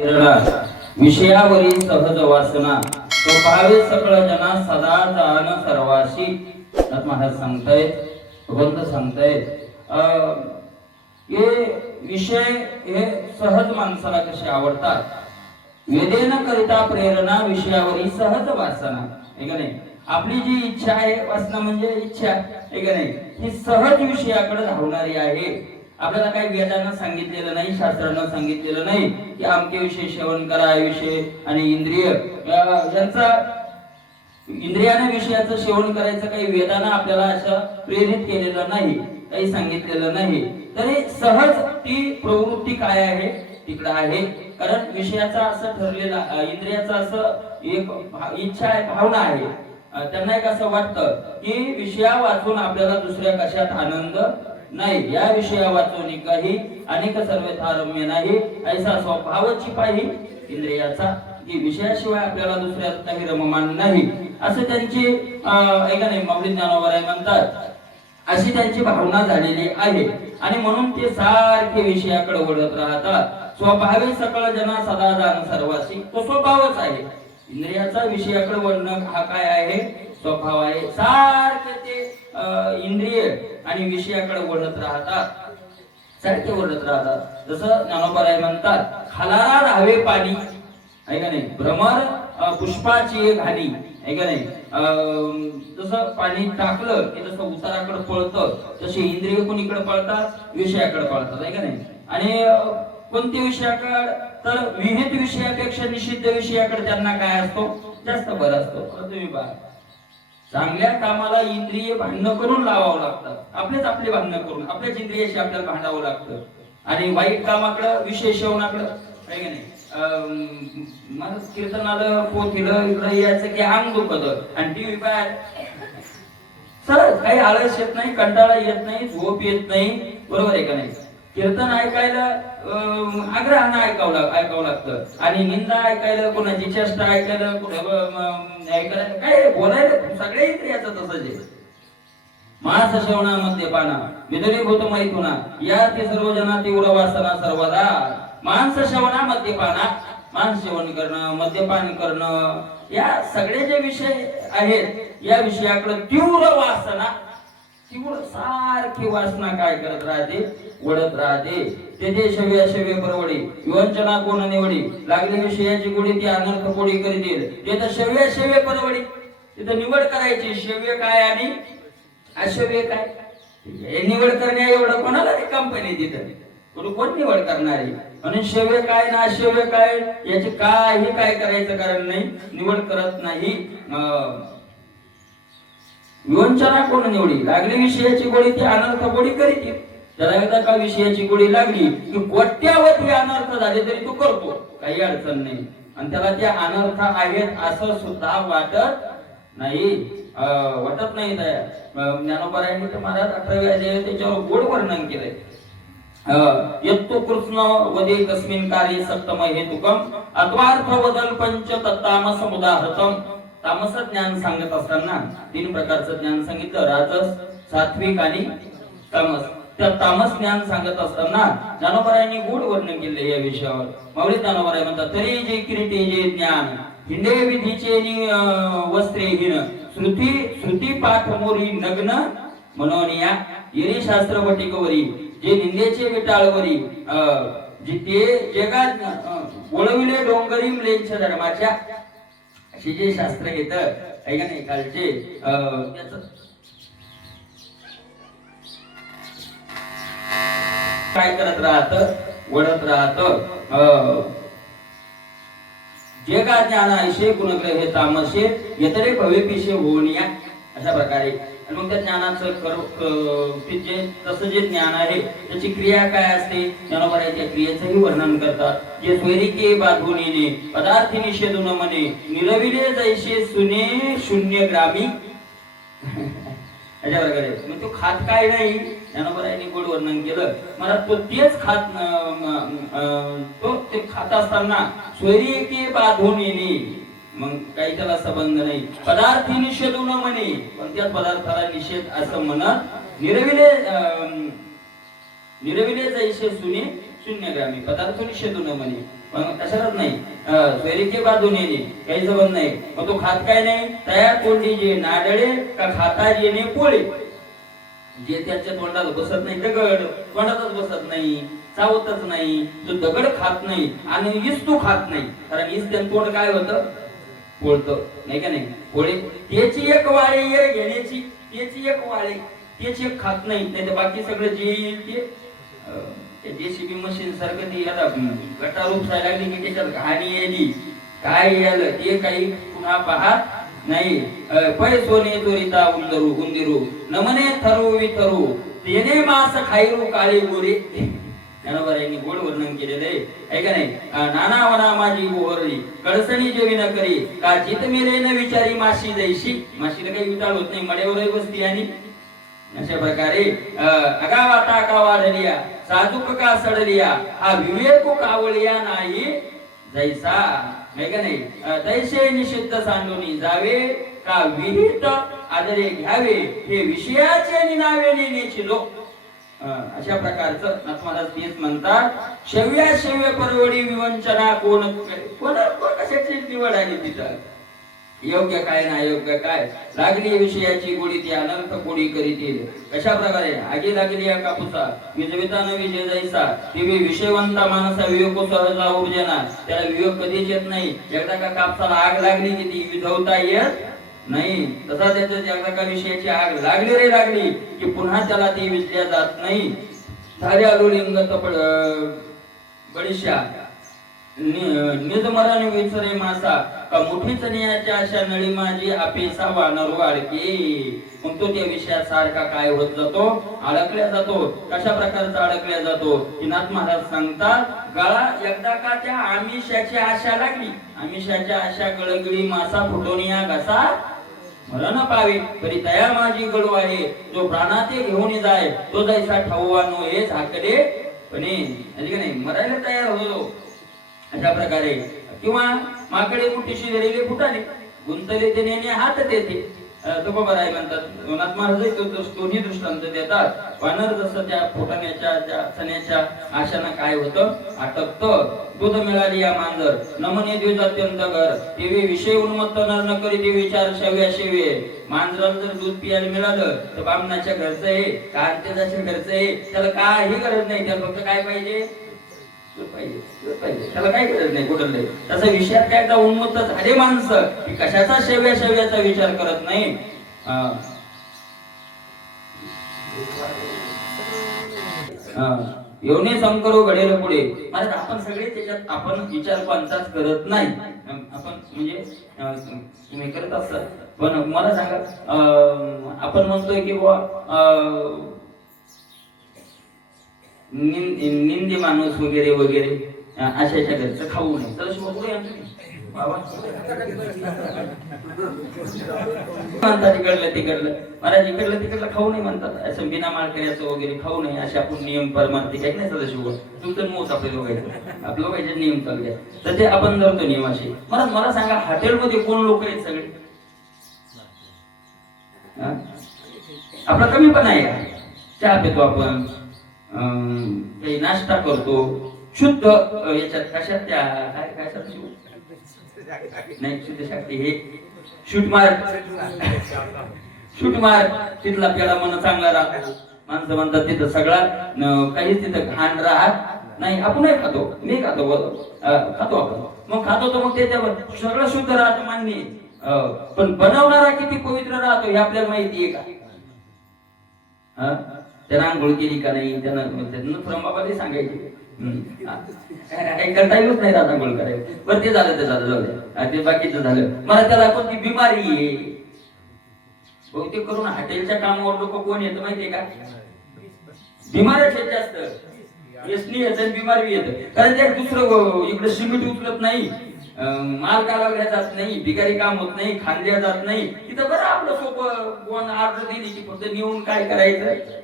विषयावरील सहज वासना स्वभावे सकळ जना सदा जाण सर्वाशी. महाराज सांगतायत, भगवंत सांगतायत हे विषय हे सहज माणसाला कसे आवडतात. वेदेन करिता प्रेरणा विषयावरील सहज वासना. आहे का नाही? आपली जी इच्छा आहे, वासना म्हणजे इच्छा, आहे का नाही, ही सहज विषयाकडे धावणारी आहे. आपल्याला काही वेदांना सांगितलेलं नाही, शास्त्रांना सांगितलेलं नाही की आमके विषय सेवन करा विषय आणि इंद्रिय यांचा इंद्रियाने विषयाचं सेवन करायचं काही वेदांना आपल्याला असं प्रेरित केलेलं नाही, काही सांगितलेलं नाही. तरी सहज ती प्रवृत्ती काय आहे तिकडे आहे. कारण विषयाचा असं ठरलेला, इंद्रियाचा असं एक इच्छा आहे, भावना आहे. त्यांना एक असं वाटतं की विषया वाचून आपल्याला दुसऱ्या कशात आनंद नाही, या विषया वाचून काही अनेक सर्वथारम्य नाही, ऐसा स्वभावची पाही इंद्रियाचा की विषयाशिवाय आपल्याला दुसऱ्यात काही रममान नाही, असं त्यांची ऐका नाही माऊली ज्ञानोबा म्हणतात. अशी त्यांची भावना झालेली आहे आणि म्हणून ते सारखे विषयाकडे वळत राहतात. स्वभावे सकळ जना सदा जाण सर्वाशी. तो स्वभावच आहे इंद्रियाचा. विषयाकडे वळणं हा काय आहे? स्वभाव आहे. सारखे ते इंद्रिय आणि विषयाकडे वळत राहतात, सारखे वळत राहतात. जसं ज्ञानोबा म्हणतात, खालारा राहावे पाणी, आहे का नाही, भ्रमर पुष्पाची घाणी, आहे का नाही. जसं पाणी टाकलं की जसं उताराकडे पळतं, तसे इंद्रिय कोणीकडे पळतात? विषयाकडे पळतात, आहे का नाही. आणि कोणत्या विषयाकडे? तर विहित विषयापेक्षा निषिद्ध विषयाकडे त्यांना काय असतो? जास्त भर असतो. तुम्ही बघा, चांगल्या कामाला इंद्रिय भांडण करून लावावं लागतं, आपले भांडण करून आपल्याच इंद्रियाशी आपल्याला भांडावं लागतं. आणि वाईट कामाकडे, विषय सेवनाकडे, आहे का नाही. माझं कीर्तन आलं, पोथीलं इकडं यायचं की अंग दुखत आणि टीव्ही पाहायला सर काही आळस येत नाही, कंटाळा येत नाही, झोप येत नाही, बरोबर आहे का नाही. कीर्तन ऐकायला आग्रहानं ऐकावं लागतं आणि निंदा ऐकायला, कोणाची चेष्टा ऐकायला, ऐकायला काय बोलायला सगळ्या इंद्रियाचं तसंच आहे. मांस श्रवणा मद्यपाना विदरी भूत मैथुना या ते सर्व जना तीव्र वासना सर्वदा. मांस श्रवणा मद्यपाना, मांस सेवन करणं, मद्यपान करणं, या सगळे जे विषय आहेत या विषयाकडे तीव्र वासना, तीव्र सारखी वासना काय करत राहते? वळत राहते. तेथे शव्य शव्य परवडी विवंचना कोण निवडी, लागली विषयाची गोडी ती अनर्थ पोडी करीतील. तिथं शव्य शव्य परवडी, तिथं निवड करायची. शव्य काय आणि अशव्य काय, हे निवड करण्या एवढं कोणाला कंपनी तिथं कोण निवड करणारी. आणि शव्य काय ना अशव्य काय याची काही काय करायचं कारण नाही, निवड करत नाही. विवंचना कोण निवडी, लागली विषयाची गोडी ती अनर्थ गोडी करीत. त्याला एकदा का विषयाची गोडी लागली की कोट्यावधी अनर्थ झाले तरी तो करतो, काही अडचण नाही. आणि त्याला ते अनर्थ आहेत असं सुद्धा वाटत नाही. ज्ञानोबारायांनी तर महाराज 18व्या अध्यायात त्याच्यावर गोड वर्णन केलंय. यत्तो कृष्ण वदे तस्मिन् कार्ये सप्तम हेतुकम अद्वार्थ वदल पंच तत्तामस मुदाहृतम. तामस ज्ञान सांगत असताना 3 प्रकारचं ज्ञान सांगितलं, राजस, सात्विक आणि तामस. त्या तामस ज्ञान सांगत असताना ज्ञानोबारायांनी गोड वर्णन केले या विषयावर. माऊली ज्ञानोबाराय म्हणतात, तरी जे किरीटे जे ज्ञान हिंडे विधीचे वस्त्रेहीन श्रुती पाठ मोरी नग्न म्हणून या येरी शास्त्र वटिकवरी जे निंदेचे विटाळवरी जिथे जगात ओळविले डोंगरी म्लेच्छ धर्माच्या. अशी जे शास्त्र घेत ऐका नाही कालचे काय करत राहत? वडत राहत. जे का ज्ञानाविषयी गुणग्रहे तामसे येतरे भवेपिषे होणिया, अशा प्रकारे. आणि मग त्या ज्ञानाचं तसं जे ज्ञान आहे त्याची क्रिया काय असते? ज्ञानोबाराच्या क्रियेचंही वर्णन करतात. जे स्वैरिके बाधुनीने पदार्थी निषेधून मने निरविले जैसे सुने शून्य ग्रामी, अशा प्रकारे. मग तो खात काय नाही, ज्ञानोबारायांनी गोड वर्णन केलं. मला तो तेच खात, तो ते खात असताना स्वैरिके बाधुनीने, मग काही त्याला संबंध नाही. पदार्थी निषेधून म्हणे, पण त्या पदार्थाला निषेध असं म्हणत निरविले जैसे सुने शून्यग्रामी पदार्थ निषेधून म्हणे. पण कशालाच नाही. सोयरीके बाजूने काही जमत नाही. मग तो खात काय नाही, तयार तोंडी जे नाडळे का खाता जेणे पोळे. जे त्याच्या तोंडात बसत नाही दगड, तोंडातच बसत नाही, चावतच नाही, तो दगड खात नाही आणि ईस तू खात नाही. कारण ईस त्यान तोंड काय होतं, पोळतं नाही का नाही, पोळे. त्याची एक वाळे ये घेण्याची, त्याची एक वाळे, त्याची एक खात नाही. नाही तर बाकी सगळं जे येईल ते जेसीबी मशीन सारखं ते आता गटार उपसायला लागली की त्याच्यात घाणी यायली, काय यायला ते काही पुन्हा पाहत नाही. पै सोने चोरीता उंदरू उंदिरू नमने थरू विथरू तेने मास खाईरू काळे गोरे. यांनी गोड वर्णन केलेलं आहे का नाही. नाना वना माझी बोहरली कडसणी जेवी न करी का जित मेले न विचारी माशी जैशी. माशीला काही विचार होत नाही, मड्यावर बसती. आणि अशा प्रकारे अगावाता का वाढलिया साजूक का सडलिया हा विवेक कावळिया नाही जैसा. नाही का नाही. तैसे निषिद्ध सांडूनी जावे का विहित आदरे घ्यावे हे विषयाचे निनावे नेण्याची लोक. अशा प्रकारचं नाथ महाराज तेच म्हणतात. शव्या शव्य परवडी विवंचना कोण कोण कशाची निवड आली तिथं. योग्य काय ना अयोग्य काय लागली विषयाची गोडी ती अनर्थ कोडी करीतील. कशा प्रकारे आगी लागली या कापूसा विजविता न विजय जायचा. ती विषयवंता माणसा विवेको सहजा ऊर्जना. त्याला विवेक कधीच येत नाही. एकदा का कापसाला आग लागली की ती विझवता येत नाही. तसा त्याच्या एकदा का विषयाची आग लागली रे लागली की पुन्हा त्याला ती विजल्या जात नाही. झाल्या लिंग तपड बडीशा निजमरण विसरे मासा का मुठीच न्याच्या अशा नळी माझी अपेसा वानर वाढके. मग तो त्या विषयात सारखा काय होत जातो, अडकल्या जातो. कशा प्रकारचा अडकल्या जातो की नाथ महाराज सांगतात. गळा एकदा का त्या आमिषाची आशा लागली, आमिषाच्या आशा गळगळी मासा फुटोनिया घसा मरण पावे तरी तया माझी गळू आहे. जो प्राणाते घेऊन जाय तो जैसा ठाऊवानो हे झाकले पणे. नाही मरायला तयार होतो. अशा प्रकारे किंवा माकडे मुठीशी धरले फुटाने गुंतले ते नेणे हात देते. तो बरोबर आहे म्हणतात नाथ महाराज. दोन्ही दृष्टांत देतात. वानर जसं त्या फुटाण्याच्या त्या चण्याच्या आशानं काय होतं, अटकतं. दूध मिळाली या मांजर नमने द्विज अत्यंत घर तेवे विषय उन्मत्त न करी ते विचार शव्या शेवे. मांजराला जर दूध पियाला मिळालं तर बामणाच्या घरचं आहे का त्याच्या घरचं आहे, त्याला काही गरज नाही. त्याला फक्त काय पाहिजे, त्याला काय गरज नाही कुठं नाही. तसं विषयात काय एकदा उन्मत्त झाले माणसं की कशाचा शेव्या शेव्याचा विचार करत नाही. येऊने संकरो घडेल पुढे. म्हणजे आपण सगळे त्याच्यात आपण विचार कोणताच करत नाही. आपण म्हणजे तुम्ही करत असतात. पण मला सांगा आपण म्हणतोय की बुवा निंदी माणूस वगैरे वगैरे अशाच्या घरचं खाऊ नये. तर म्हणतात इकडलं तिकडलं महाराज इकडलं तिकडलं खाऊ नये म्हणतात. असं बिना माळकऱ्याचं वगैरे खाऊ नये असे आपण नियम परमार्थिक आहेत नाही सदाशिव. तुमचं मोठ आपले लोकांचं आपलं लोकांचे नियम चालू आहे तर ते आपण धरतो नियम असे. मला सांगा हॉटेलमध्ये कोण लोक आहेत सगळे, आपला कमी पण आहे. चहा पितो आपण, काही नाश्ता करतो शुद्ध याच्यात कशात त्या काय काय नाही शुद्ध शक्ती हे शूट मार तिथला पेडा मन चांगला राहतो. माणसं म्हणतात तिथं सगळा काहीच तिथं घाण राहत नाही. आपणही खातो, मी खातो आपण. मग खातो तर मग त्याच्यावर सगळं शुद्ध राहतं मान्य. पण बनवणारा किती पवित्र राहतो हे आपल्याला माहिती आहे का? त्यानं आंघोळ केली का नाही, त्यानं बाबाला सांगायची करता येऊच नाही राहत आंघोळ करायला. बरं ते झालं जाऊ द्या, ते बाकीचं झालं. मला त्याला कोणती बिमारी आहे बहुतेक करून हॉटेलच्या कामावर लोक कोण येतं माहितीये का, बिमारच येत जास्त. व्यसनी येतं बिमारी येतं. कारण त्या दुसरं इकडे सिमेंट उचलत नाही, माल कालवल्या जात नाही, भिकारी काम होत नाही, खांदल्या जात नाही. तिथं बरं आपलं सोपं कोण ऑर्डर दिली की फक्त नेऊन काय करायचं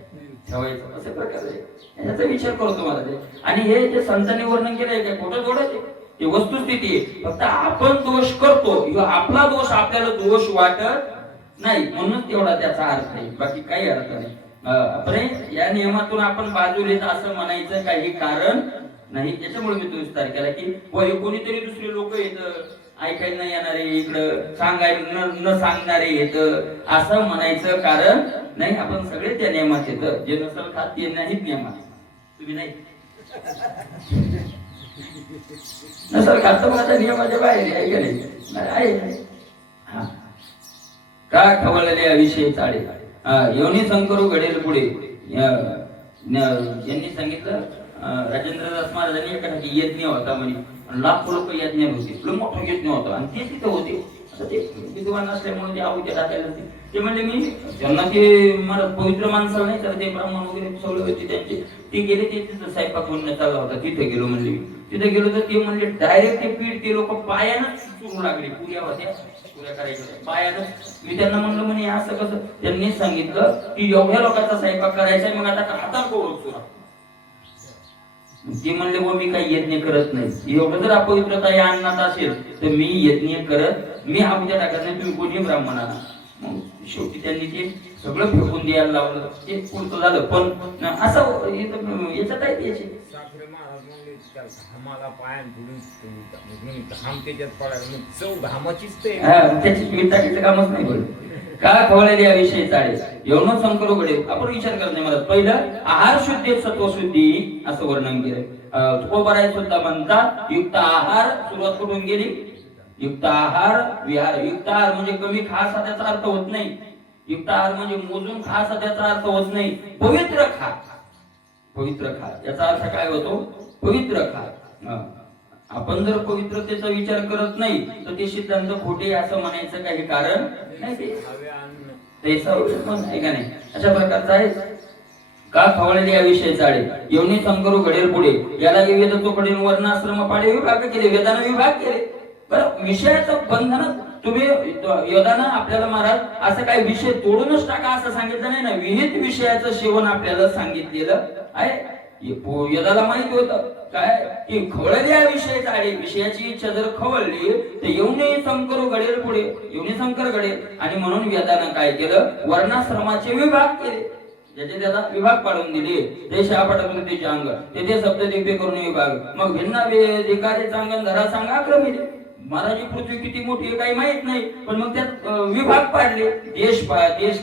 ठेवायचं असं प्रकारे याचा विचार करतो मला ते. आणि हे जे संतांनी वर्णन केलंय काय खोटं थोडंच ते वस्तुस्थिती आहे. फक्त आपण दोष करतो, आपला दोष आपल्याला दोष वाटत नाही म्हणून तेवढा त्याचा अर्थ आहे, बाकी काही अर्थ नाही. आपण या नियमातून आपण बाजूला असं म्हणायचं काही कारण नाही. त्याच्यामुळे मी तो विस्तार केला की कोणीतरी दुसरे लोक येतं ऐकायला नाही येणारे, इकडं सांगायला न सांगणारे येत असं म्हणायचं कारण नाही. आपण सगळे त्या नियमात येतं. जे नसल खात ते नाहीत नियमात. तुम्ही नाही नसल खात तर माझ्या नियमाच्या बाहेर आहे का नाही? का खवळलेल्या विषयी चाळे योनी संकरू घडेल पुढे. यांनी सांगितलं राजेंद्र दास महाराजांनी एका ठिकाणी यज्ञ होता म्हणे, लाखो लोक यज्ञ होते, मोठा यज्ञ होता आणि ते तिथे होते. आता ते विद्वान असल्यामुळे ते आहुती टाकायला ते म्हणले मी त्यांना ते मला पवित्र माणसाला नाही तर ते ब्राह्मण वगैरे सगळे होते त्यांचे ते गेले ते तिथं स्वयंपाक म्हणून चालला होता. तिथे गेलो म्हणले मी तिथे गेलो तर ते म्हणले डायरेक्ट ते पीठ ते लोक पायानंच चुरू लागले. पुऱ्या होत्या पुऱ्या करायच्या पायानं. मी त्यांना म्हणलं म्हणे असं कसं? त्यांनी सांगितलं की एवढ्या लोकांचा स्वयंपाक करायचा मग आता हातात कोण चुरा. ते म्हणले मग मी काही यज्ञ करत नाही. एवढं जर अपवित्रता या अन्नात असेल तर मी यज्ञ करत मी आहुत्या टाकत नाही. तुम्ही कोणी ब्राह्मणाला. मग शेवटी त्यांनी ते सगळं फेकून द्यायला लावलं. ते पुरतं झालं. पण असं याच्यात आहे त्याचे मीठ टाकायचं कामच नाही बोल का खवळलेले या विषयी चाळे येऊन संकरोकडे आपण विचार करत नाही. मला पहिलं आहार शुद्धी सत्वशुद्धी असं वर्णन केलं. तुकोबराय सुद्धा म्हणतात युक्त आहार सुरुवात करून गेली. युक्त आहार विहार. युक्त आहार म्हणजे कमी खा असा त्याचा अर्थ होत नाही. युक्त आहार म्हणजे मोजून खा असा त्याचा अर्थ होत नाही. पवित्र खा. पवित्र खा याचा अर्थ काय होतो? पवित्र खा. आपण जर पवित्रतेचा विचार करत नाही तर ते सिद्धांत खोटे असं म्हणायचं काही कारण नाही. ते आहे का नाही? अशा प्रकारचं आहे. का खवळलेले या विषय चाळे येऊन संकरू घडेल पुढे. याला वेद चोकडे वर्णाश्रम पाडे विभाग केले. वेदानं विभाग केले. बरं विषयाचं बंधन तुम्ही योदानं आपल्याला महाराज असं काही विषय तोडूनच टाका असं सांगितलं नाही ना. विहित विषयाचं सेवन आपल्याला सांगितलेलं आहे. योदाला माहिती होतं काय की खवळलेल्या विषय चाळे विषयाची इच्छा जर खवळली तर येऊन संकर घडेल पुढे. येऊन संकर घडेल. आणि म्हणून वेदानं काय केलं? वर्णाश्रमाचे विभाग केले. ज्याचे त्याला विभाग पाडून दिले. देशापटकृतीचे अंग तेथे शब्द दिव्य करून विभाग. मग भिन्ना वेदिकाचे चांगण धरा सांगा क्रमिले. महाराजी पृथ्वी किती मोठी आहे काही माहित नाही पण मग त्यात विभाग पाडले. देश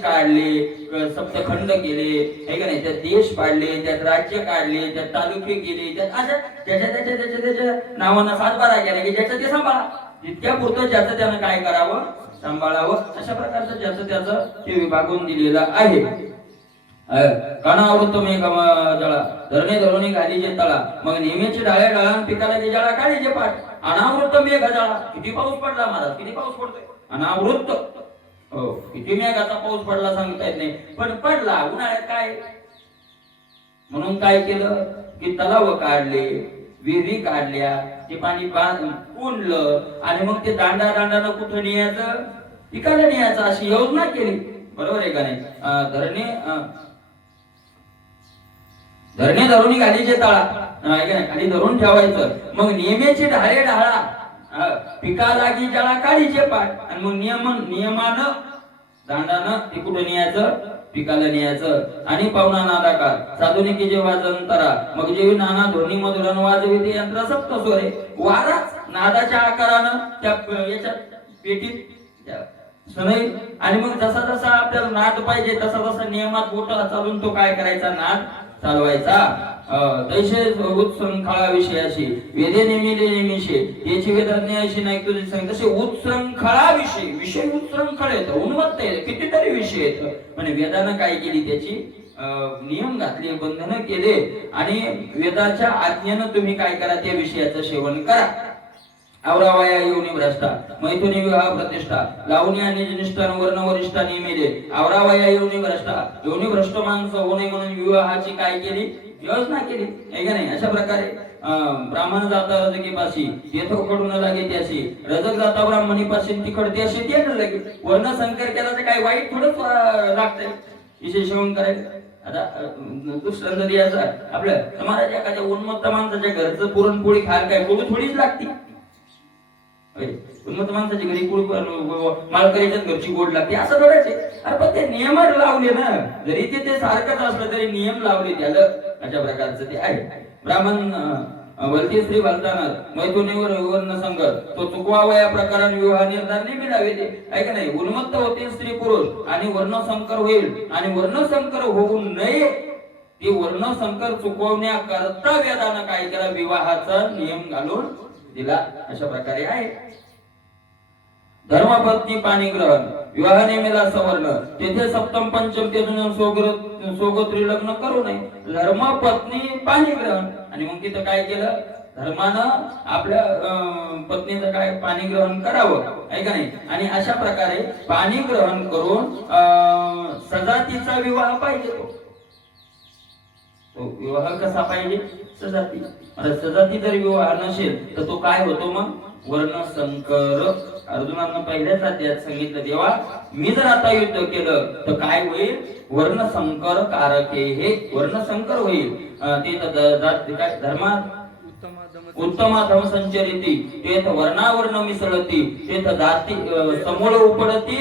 काढले, सप्तखंड केले हे का नाही. त्यात देश पाडले, त्यात राज्य काढले, त्यात तालुके केले, त्यात अशा त्याच्या नावांना सातबारा केला की ज्याचं ते सांभाळा. तितक्या पुरतं ज्याचं त्यानं काय करावं? सांभाळावं. अशा प्रकारचं ज्याचं त्याचं ते विभागून दिलेलं आहे. कणावृत्त मे जळा धरणे धरुणी घालीचे तळा. मग नेहमीचे डाळ्या डाळा पिकाला जे जळा काढीचे पाठ. अनावृत्त मेघ जळा. किती पाऊस पडला महाराज? किती पाऊस पडतोय? अनावृत्त हो किती मेघाचा पाऊस पडला सांगता येत नाही पण पडला. उन्हाळ्यात काय म्हणून काय केलं की तलाव काढले, विहिरी काढल्या, ते पाणी कोंडलं आणि मग ते दांडानं कुठं न्यायचं? पिकाला न्यायचं अशी योजना केली. बरोबर आहे का नाही? धरणे धरुणी घालीचे तळा खाली धरून ठेवायचं. मग नियमेचे ढाळे ढाळा पिका लागी जळा काढीचे पाठ. आणि मग नियमानं दांडानं ते कुठे न्यायचं? पिकाला न्यायचं. आणि पावना नादाकार साधुनिकी जे वाजन तरा. मग जेवी नाना ध्वनी मधुरन वाजवी ते यंत्र सप्त स्वरे. वारा नादाच्या आकारानं त्या याच्यात पेटीत सनई. आणि मग जसा जसा आपल्याला नाद पाहिजे तसा तसा नियमात बोट चालून तो काय करायचा? नाद चालवायचा. तैसे उत्सृंखळा विषयाशी वेदे नेमिले नेमिशे याची वेदज्ञ अशी नाही तुझी सांग तसे उत्सृंखळा विषय उत्सृंखळ येतं, उन्मत्त येतं, कितीतरी विषय येतं. पण वेदानं काय केली? त्याची नियम घातले, बंधनं केले. आणि वेदाच्या आज्ञेनं तुम्ही काय करा? त्या विषयाचं सेवन करा. आवरावाया योनी भ्रष्टा मैथुनी विवाह प्रतिष्ठा लावणी आणि निष्ठान वर्ण वरिष्ठा नियमिले. आवरावाया योनी भ्रष्टा योनी भ्रष्ट माणसं होणे म्हणून विवाहाची काय केली? योजना केली आहे का नाही? अशा प्रकारे ब्राह्मण जाता रजकीपाशी येथो कडून लागे त्याशी. रजक जाता ब्राह्मणी पाशी तिखड त्याशी ते लगे. वर्ण संकर केला तर काय वाईट थोडंच लागतंय विशेष सेवन करायचं. आता दुसऱ्यांदा द्यायचा आपल्या समाजाच्या एखाद्या उन्मत्त माणसाच्या घरचं पुरणपोळी खायला काय गोड थोडीच लागते. उन्मत्त माणसाची घरी मालकरीच्या घरची गोड लागते असं थोडायचे. अरे पण ते नियम लावले ना. जरी ते सारखंच असलं तरी नियम लावले त्याला. अशा प्रकारचं ते आहे. ब्राह्मण वलती स्त्री भलताना मैथुनीवर वर्ण संकर तो चुकवावा या प्रकाराने विवाह निर्धार नाही मिळावे ते आहे का नाही. उन्मत्त होते स्त्री पुरुष आणि वर्णसंकर होईल आणि वर्णसंकर होऊ नये ते वर्णसंकर चुकवण्याकरता वेदानं काय केला विवाहाचा नियम घालून दिला. अशा प्रकारे आहे. धर्मपत्नी पाणी ग्रहण विवाह नेमेला सवर्ण तेथे सप्तम पंचम तेथून सोगोत्री लग्न करू नये. धर्मपत्नी पाणी ग्रहण आणि मग तिथं काय केलं धर्मानं आपल्या पत्नीचं काय पाणी ग्रहण करावं आहे का नाही. आणि अशा प्रकारे पाणी ग्रहण करून सजातीचा विवाह पाहिजे. तो विवाह कसा पाहिजे सजाती. सजाती जर विवाह नसेल तर तो काय होतो मग वर्णसंकर. अर्जुनानं पहिल्याच अध्यायात सांगितलं तेव्हा मी जर आता युद्ध केलं तर काय होईल वर्णसंकर कारके हे वर्णसंकर होईल. ते काय धर्मात उत्तमाधम संचरिती तेथ वर्णावर्ण मिसळती तेथ जाती समूळ उपडती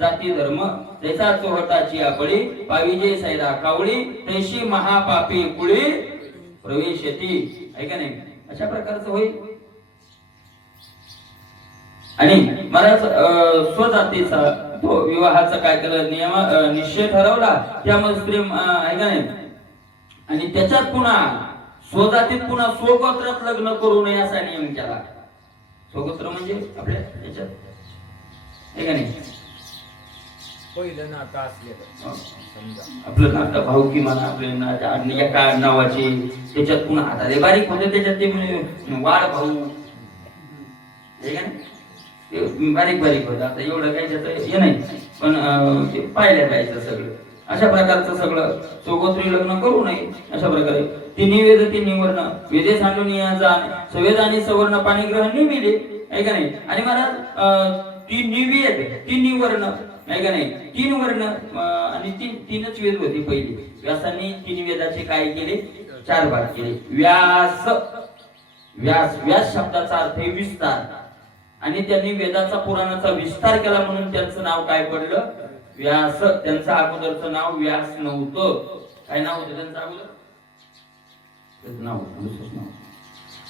जाती धर्म जैसा चोहटाची आपली पाविजे सैदा कावळी तैशी महापापी कुळी प्रवेश येती आहे का नाही. अशा प्रकारचं होईल. आणि महाराज स्वजातीचा तो विवाहाचा काय केलं नियम निश्चय ठरवला त्यामध्ये स्त्री आहे का नाही. आणि त्याच्यात पुन्हा स्वजातीत पुन्हा स्वगोत्रात लग्न करू नये असा नियम केला. स्वगोत्र म्हणजे आपल्या याच्यात आहे का नाही पहिलं नातं असलेलं समजा आपलं नातं भाऊ की म्हणा आपल्या एका नावाचे त्याच्यात पुन्हा हाताले बारीक होते त्याच्यात ते वाढ भाऊ आहे का नाही बारीक बारीक होत. आता एवढं काही त्याचं हे नाही पण ते पाहिलं जायचं सगळं. अशा प्रकारचं सगळं सोगोत्री लग्न करू नये. अशा प्रकारे तिन्ही वेद तिन्ही वर्ण वेदे सांडून सवेद आणि सवर्ण पाणी ग्रहण निमिले आहे का नाही. आणि महाराज तिन्ही वेद तिन्ही वर्ण आहे का नाही. तीन वर्ण आणि तीनच वेद होती पहिली. व्यासांनी तीन वेदाचे काय केले चार भाग केले. व्यास व्यास व्यास शब्दाचा अर्थ आहे विस्तार आणि त्यांनी वेदाचा पुराणाचा विस्तार केला म्हणून त्यांचं नाव काय पडलं व्यास. त्यांचं अगोदरचं नाव व्यास नव्हतं. काय नाव होतं त्यांचं अगोदर नाव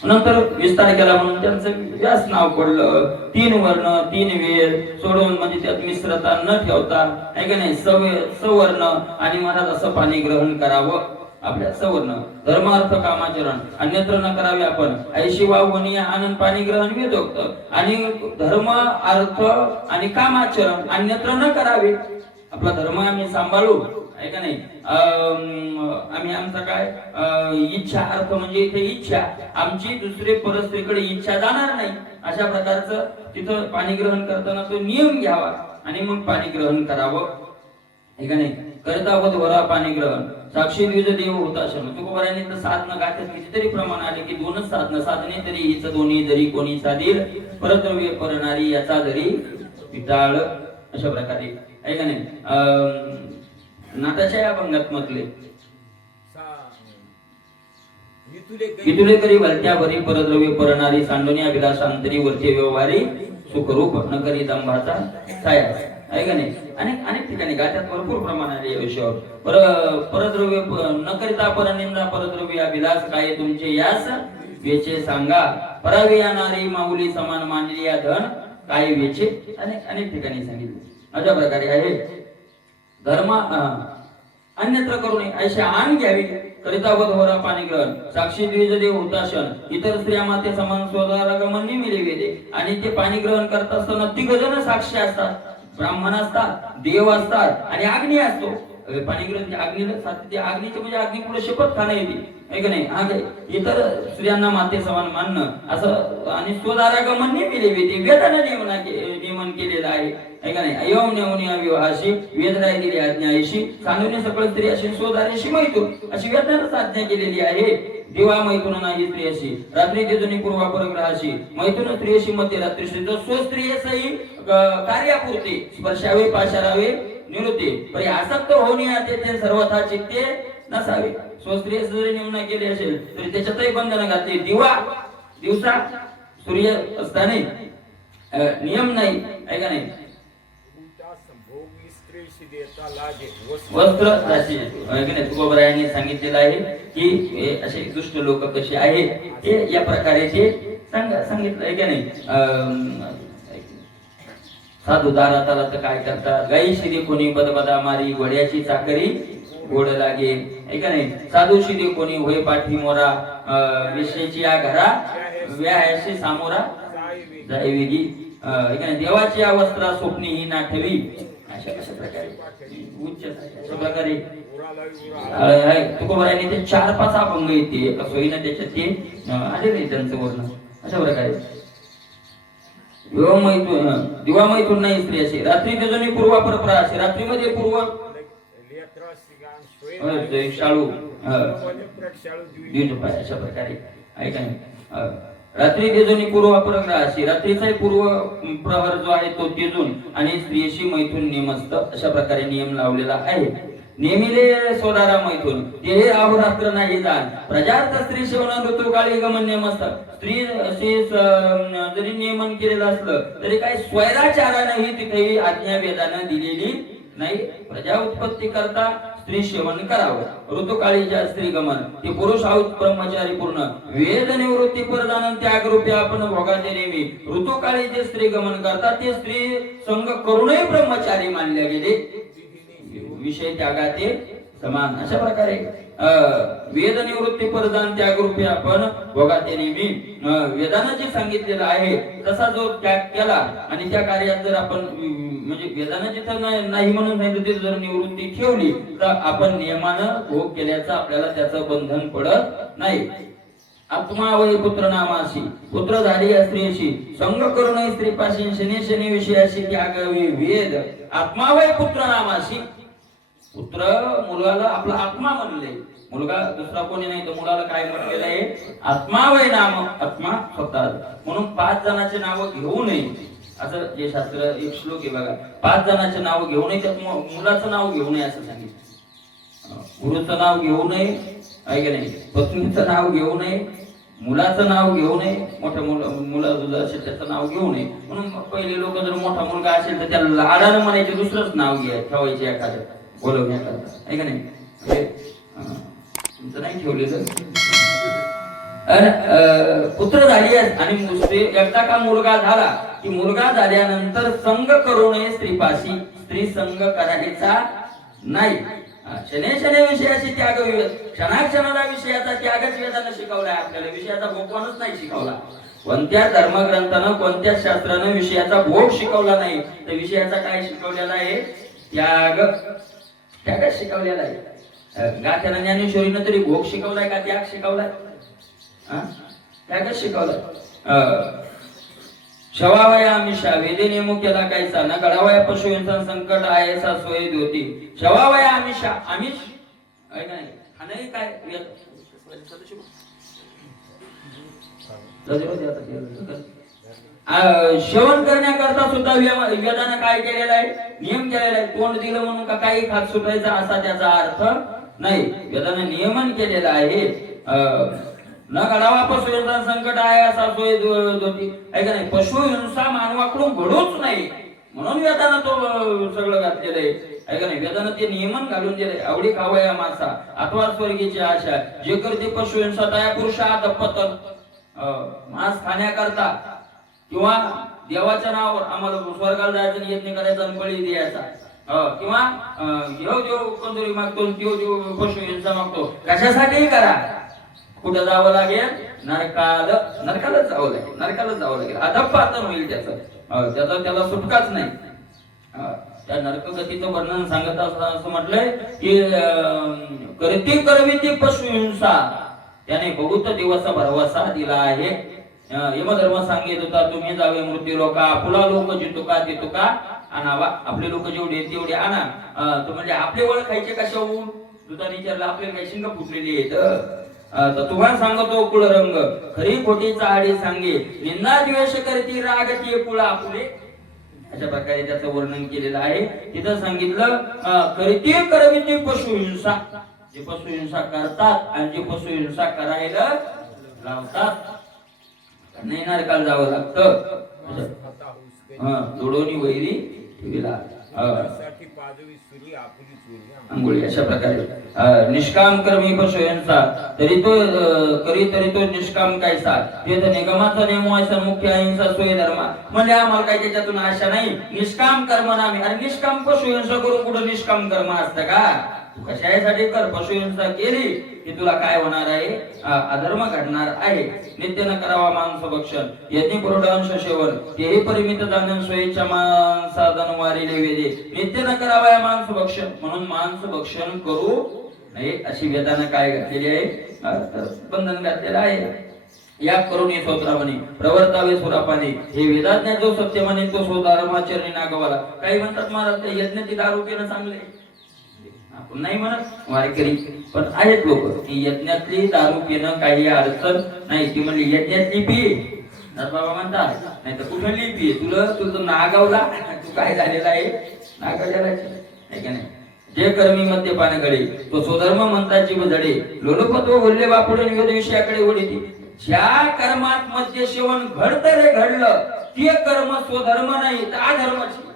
नंतर विस्तार केला म्हणून त्यांचं व्यास नाव पडलं. तीन वर्ण तीन वेद सोडून म्हणजे त्यात मिश्रता न ठेवता आहे का नाही सवर्ण आणि महाराज असं पाणी ग्रहण करावं. आपल्या सवर्ण धर्म अर्थ कामाचरण अन्यत्र न करावे आपण ऐशी वावणी आनंद पाणी ग्रहण वेदोक्त आणि धर्म अर्थ आणि कामाचरण अन्यत्र न करावे. आपला धर्म आम्ही सांभाळू आहे का नाही. आम्ही आमचा काय इच्छा अर्थ म्हणजे इथे इच्छा आमची दुसरे परस्त्रीकडे इच्छा जाणार नाही. अशा प्रकारचं तिथं पाणी ग्रहण करताना तो नियम घ्यावा आणि मग पाणी ग्रहण करावं आहे का नाही. करता वरा पाणी ग्रहण साक्षी द्विज देव होता तुकोबारांनी तर साधनं गाठत कितीतरी प्रमाण आले की दोनच साधने तरी हिच दोन्ही जरी कोणी साधील परद्रव्य परणारी याचा जरी विटाळ. अशा प्रकारे आहे का नाही. नाटाच्या या भंगात म्हटले वितुले करी वलत्या भरी परद्रव्य परणारी सांडोनी अभिलाषांतरी वरचे व्यवहारी सुखरूप न करी दंभाचा छाया आहे का नाही. अनेक ठिकाणी गाठ्यात भरपूर प्रमाणात या विषयावर परद्रव्य न करिता परनिंदा परद्रव्य अभिलाष काय तुमचे यास वेचे सांगा परावे या नारी माऊली समान मानली या धन काय वेचे अनेक ठिकाणी सांगितले. अशा प्रकारे आहे. धर्म अन्यत्र करू नये अशी आण घ्यावी. करिता वधवरा पाणी ग्रहण साक्षी द्विज देव हुताशन इतर स्त्रिया माते समान स्वदारागमन निमिले वेदे. आणि ते पाणी ग्रहण करत असताना तिघजण साक्षी असतात. ब्राह्मण असतात देव असतात आणि अग्नी असतो. पाणी ग्रहण अग्नीचे म्हणजे अग्नी पुढे शपथ खाणं येते आहे का नाही. इतर स्त्रियांना माते समान मानणं असं आणि स्वदारागमन निमिले वेदे वेदाने नियमन केलेलं आहे का नाही. अयम नेवनी विवाहाशी वेद राहिलेली आज्ञाशी सांगणे सकळ स्त्री अशी स्वदारेशी मैथून अशी वेदानेच आज्ञा केलेली आहे. दिवा मैथुन नाही स्त्रियशी रात्री तेजनी पूर्वा परग्रहाशी मैथुन स्त्रियशी मध्यरात्री स्वस्त्रियसही कार्यापुरते स्पर्शावे पाशारावे निवृत्ती परी आसक्त होणे ते सर्वथा चित्ते नसावे. स्वस्त्रिय जरी नियमन केले असेल तरी त्याच्यातही बंधन घातले. दिवा दिवसा सूर्य असताना नियम नाही आहे का नाही. स्त्रीशी देता लाजे वस्त्र दासी तुकोबरायांनी सांगितलेलं आहे की हे असे दुष्ट लोक कसे आहेत ते या प्रकारे ते सांगितलंय की नाही. साधू दाराताला तर काय करतात, गाई शिदी कोणी बदबदा मारी, घोड्याची चाकरी घोड लागे, आहे का नाही. साधू शिदी कोणी होय पाठी मोरा, विषयची या घरा व्यायाशी सामोरा जाई वेगी, आहे का नाही. देवाची या वस्त्रा स्वप्नी ही ना ठेवी, अशा कशा प्रकारे उच्च अशा प्रकारे तुकोबरायांनी ते 4-5 अभंग येते एका सोयीनं त्याच्यात ते आले नाही त्यांचं वर्णन अशा प्रकारे. दिवा मैथून नाही स्त्री अशी, रात्री तेजनी पूर्वा परप्राशी, रात्रीमध्ये पूर्व शाळू अशा प्रकारे, आहे का नाही. रात्री तेजनी पूर्व परप्राशी, रात्रीचा पूर्व प्रहर जो आहे तो तेजून आणि स्त्रीशी मैथून नियमस्त अशा प्रकारे नियम लावलेला आहे. नेमिले सोदारा मैथून ते अहोरात्र नाही जाण, प्रजार्थ स्त्री सेवन ऋतुकाळी गमन नियमस्त. स्त्री असे जरी नियमन केलेलं असलं तरी काही स्वैराचारानेही तिथे आज्ञा वेदानं दिलेली नाही. प्रजा उत्पत्ती करता स्त्री सेवन करावं, ऋतुकाळीच्या स्त्री गमन ते पुरुष आहोत ब्रह्मचारी पूर्ण, वेद निवृत्ती परदान त्याग रूपे आपण भोगाचे नेहमी. ऋतुकाळी स्त्री गमन करतात ते स्त्री संग करूनही ब्रह्मचारी मानले गेले, विषय त्यागाचे समान अशा प्रकारे. वेद निवृत्ती परदान त्याग रूपे आपण भोगाते नेहमी. वेदानं जे सांगितलेलं आहे तसा जो त्याग केला आणि त्या कार्यात जर आपण म्हणजे वेदानं जिथं नाही म्हणून सांगितलं तिथे जर निवृत्ती ठेवली तर आपण नियमानं भोग केल्याचं आपल्याला त्याचं बंधन पडत नाही. आत्मा वय पुत्र नामाशी, पुत्र झाली या स्त्रीशी, संग करून स्त्रीपाशी शनी शनी विषयाशी त्यागावी वेद. आत्मा वय पुत्र नामाशी, पुत्र मुलाला आपला आत्मा म्हणले, मुलगा दुसरा कोणी नाही तर मुलाला काय म्हटलेलं आहे, आत्मा वय नाम, आत्मा स्वतः. म्हणून 5 जणांचे नाव घेऊ नये असं जे शास्त्र एक श्लोक आहे बघा, 5 जणांचे नाव घेऊ नये, त्यात मुलाचं नाव घेऊ नये असं सांगितलं. गुरुचं नाव घेऊ नये, आहे की नाही, पत्नीचं नाव घेऊ नये, मुलाचं नाव घेऊ नये, मोठ्या मुलं असेल त्याचं नाव घेऊ नये. म्हणून पहिले लोक जर मोठा मुलगा असेल तर त्याला लाडानं म्हणायचे दुसरंच नाव ठेवायचे एखादं बोलवण्याकरता, आहे का नाही. तुमचं नाही ठेवलेलं. पुत्र झाली आणि एकदा का मुलगा झाला की मुलगा झाल्यानंतर संग करू नये स्त्रीपाशी, स्त्री संग करायचा नाही. शने शने विषयाची त्याग, क्षणाक्षणाला विषयाचा त्यागच वेदानं शिकवलाय आपल्याला, विषयाचा भोगवानच नाही शिकवला. कोणत्या धर्मग्रंथानं कोणत्या शास्त्रानं विषयाचा भोग शिकवला नाही तर विषयाचा काय शिकवलेला आहे, त्याग. त्यागच शिकवलेला आहे. गाथ्यानं ज्ञानेश्वरीनं तरी भोग शिकवलाय का त्याग शिकवलाय? त्यागच शिकवलाय. शवावया आमिषा वेदे नेमू केला कायचा, न गळावया पशुंचा संकट आहे सा सोयी होती. शवावया आमिषा, आमिष आहे का नाही, खाणंही काय श्रवण करण्याकरता सुद्धा वेदानं काय केलेलं आहे, नियम केलेला आहे. तोंड दिलं म्हणून का काही खात सुटायचा असा त्याचा अर्थ नाही. वेदानं नियमन केलेलं आहे. न घडावा पशुहिंसा संकट आहे असा सोय होती, आहे का नाही. पशुहिंसा मानवाकडून घडूच नाही म्हणून वेदानं तो सगळं घातलेलं आहे का नाही. वेदानं ते नियमन घालून दिले. आवडी खावया मासा अथवा स्वर्गीची आशा, जे करते पशुहिंसा त्या पुरुषा दप्पतर. मांस खाण्याकरता किंवा देवाच्या नावावर आम्हाला स्वर्गाला जायचं यत्न करायचा आणि बळी द्यायचा, किंवा देव कंदुरी मागतो देव पशुहिंसा मागतो, कशासाठी करा. कुठं जावं लागेल, नरकालाच जावं लागेल, नरकालाच जावं लागेल. अधःपातन होईल त्याचं, त्याला सुटकाच नाही. त्या नरकगतीचं वर्णन सांगत असं म्हटलंय की करती करविती पशुहिंसा त्याने बहुत दिवस भरवसा दिला आहे. यमधर्म सांगित होता तुम्ही जावे मृत्यू लोका, फुला लोक जितुका तितुका आणावा. आपले लोक जेवढे तेवढे आणा. तो म्हणजे आपले ओळखायचे कशाहून, दुधाने विचारलं आपल्याला काही शिंग फुटलेली आहेत तर तुम्हाला सांगतो कुळ रंग खरी खोटी चाडी सांगे, निंदा द्वेष करती राग ती कुळ आपले. अशा प्रकारे त्याचं वर्णन केलेलं आहे. तिथं सांगितलं करती करविती पशुहिंसा, जे पशुहिंसा करतात आणि जे पशुहिंसा करायला लावतात नाही नरकाला जावं लागतं. जोडोनी वैरी ठेविला. माझवी सुरी आपुली चोरी अंघोळी अशा प्रकारे निष्काम कर्मी पशुयंचा तरी तो तरी तो निष्काम कायसा ते तर निगमाचा नियम वाचन मुख्य अहिंसा सोय धर्म म्हणजे आम्हाला काही त्याच्यातून आशा नाही निष्काम कर्म नामे आणि निष्काम पशुयंसा करून कुठं निष्काम कर्म असतं का तू कशासाठी कर पशुहिंसा केली की तुला काय होणार आहे अधर्म घडणार आहे नित्य न करावा मांस भक्षण यज्ञ पुरोडांश सेवन तेही परिमित दान स्वेच्छा मांसादन वारिले वेदे नित्य न करावा मांस भक्षण म्हणून मांस भक्षण करू नये अशी वेदानं काय घातलेली आहे बंधन घातलेलं आहे या करुणी स्वत्रामणी प्रवर्तावे सुरापाने हे वेदाज्ञा जो सत्य म्हणे तो स्वधर्माचरणी नागवाला काही म्हणतात महाराज ते यज्ञाची दारू पिणं चांगले आपण नाही म्हणत वारकरी पण आहेत लोक की यज्ञातली दारू पिणं काही अडचण नाही ती म्हणली यज्ञातली पी बाबा म्हणतात नाही तर कुठली पी तुझं नागावला तू काय झालेला आहे नागावलेला आहे का नाही जे कर्मी मध्ये पानगळे तो स्वधर्म म्हणतात जीव जडे लोलपत्व बोलले बापुडे विविध विषयाकडे ओढीती ज्या कर्मात मध्य सेवन घडतं रे घडलं ते कर्म स्वधर्म नाही तर अधर्माची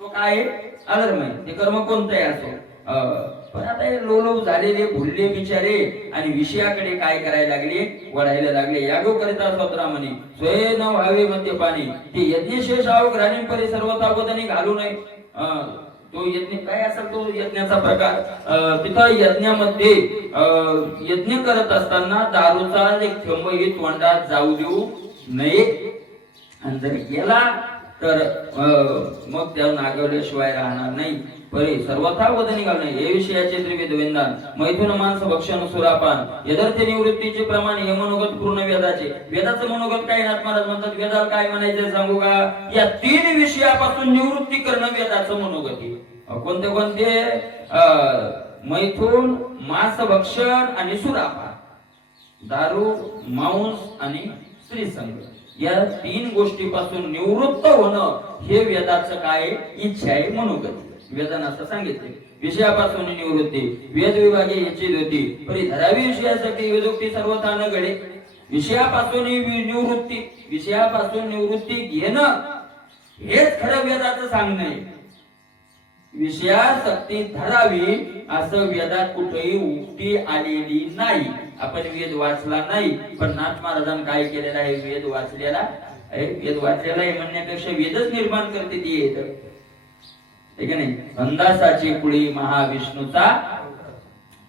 तो काय अधर्म आहे ते कर्म कोणतंही असो पण आता हे लोलव झालेले भुलले बिचारे आणि विषयाकडे काय करायला लागले वळायला लागले यागो करिता स्वतरामणी स्वय न व्हावे मध्ये पाणी ते यज्ञशेष आव ग्रामीण परी सर्वतावदनी घालू नये तो यज्ञ काय असेल तो यज्ञाचा प्रकार तिथं यज्ञामध्ये यज्ञ करत असताना दारूचा एक थेंबही तोंडात जाऊ देऊ नये आणि जर गेला तर मग त्या नागवल्याशिवाय राहणार नाही परी सर्वथा वदनी घालणे हे विषयाचे त्रिविध वेदान मैथुन मांस भक्षण सुरापान यदर्थ निवृत्तीचे प्रमाण हे मनोगत पूर्ण वेदाचे वेदाचं मनोगत काय नाथ महाराज म्हणतात वेदाला काय म्हणायचं सांगू का या तीन विषयापासून निवृत्ती करणं वेदाचं मनोगत आहे कोणते कोणते मैथुन मांस भक्षण आणि सुरापान दारू मांस आणि स्त्रीसंग या तीन गोष्टीपासून निवृत्त होणं हे वेदाचं काय इच्छा आहे मनोगत वेदानं असं सांगितले विषयापासून निवृत्ती वेद विभागे याची होती परी धरावी विषयासाठी वेदोक्ती सर्वथा न घडे विषयापासून निवृत्ती घेणं हेच खरं वेदाचं सांगणं आहे विषयासक्ती धरावी असं वेदात कुठेही उक्ती आलेली नाही आपण वेद वाचला नाही पण नाथ महाराजांनी काय केलेलं आहे वेद वाचलेला आहे म्हणण्यापेक्षा वेदच निर्माण करते ती येत ठीक आहे नाही अंदासाची पुढी महाविष्णूचा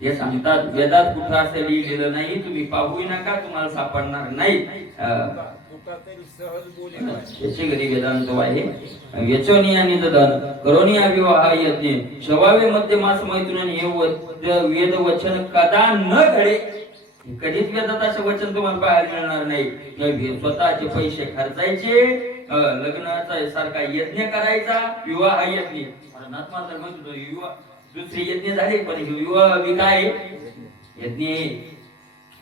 हे सांगतात वेदात कुठं असं लिहिलेलं नाही तुम्ही पाहूही नका तुम्हाला सापडणार नाही याची घरी वेदांत आहे यचोनी आणि ददन करोनी विवाह यज्ञ शवावे मध्ये मास मैथुन हे वेद वचन कदा न घडे कधीच वेदात असं वचन तुम्हाला पाहायला मिळणार नाही स्वतःचे पैसे खर्चायचे लग्नाचा सारखा यज्ञ करायचा विवाह यज्ञ विवाह दुसरे यज्ञ झाले पण विवाह काय यज्ञ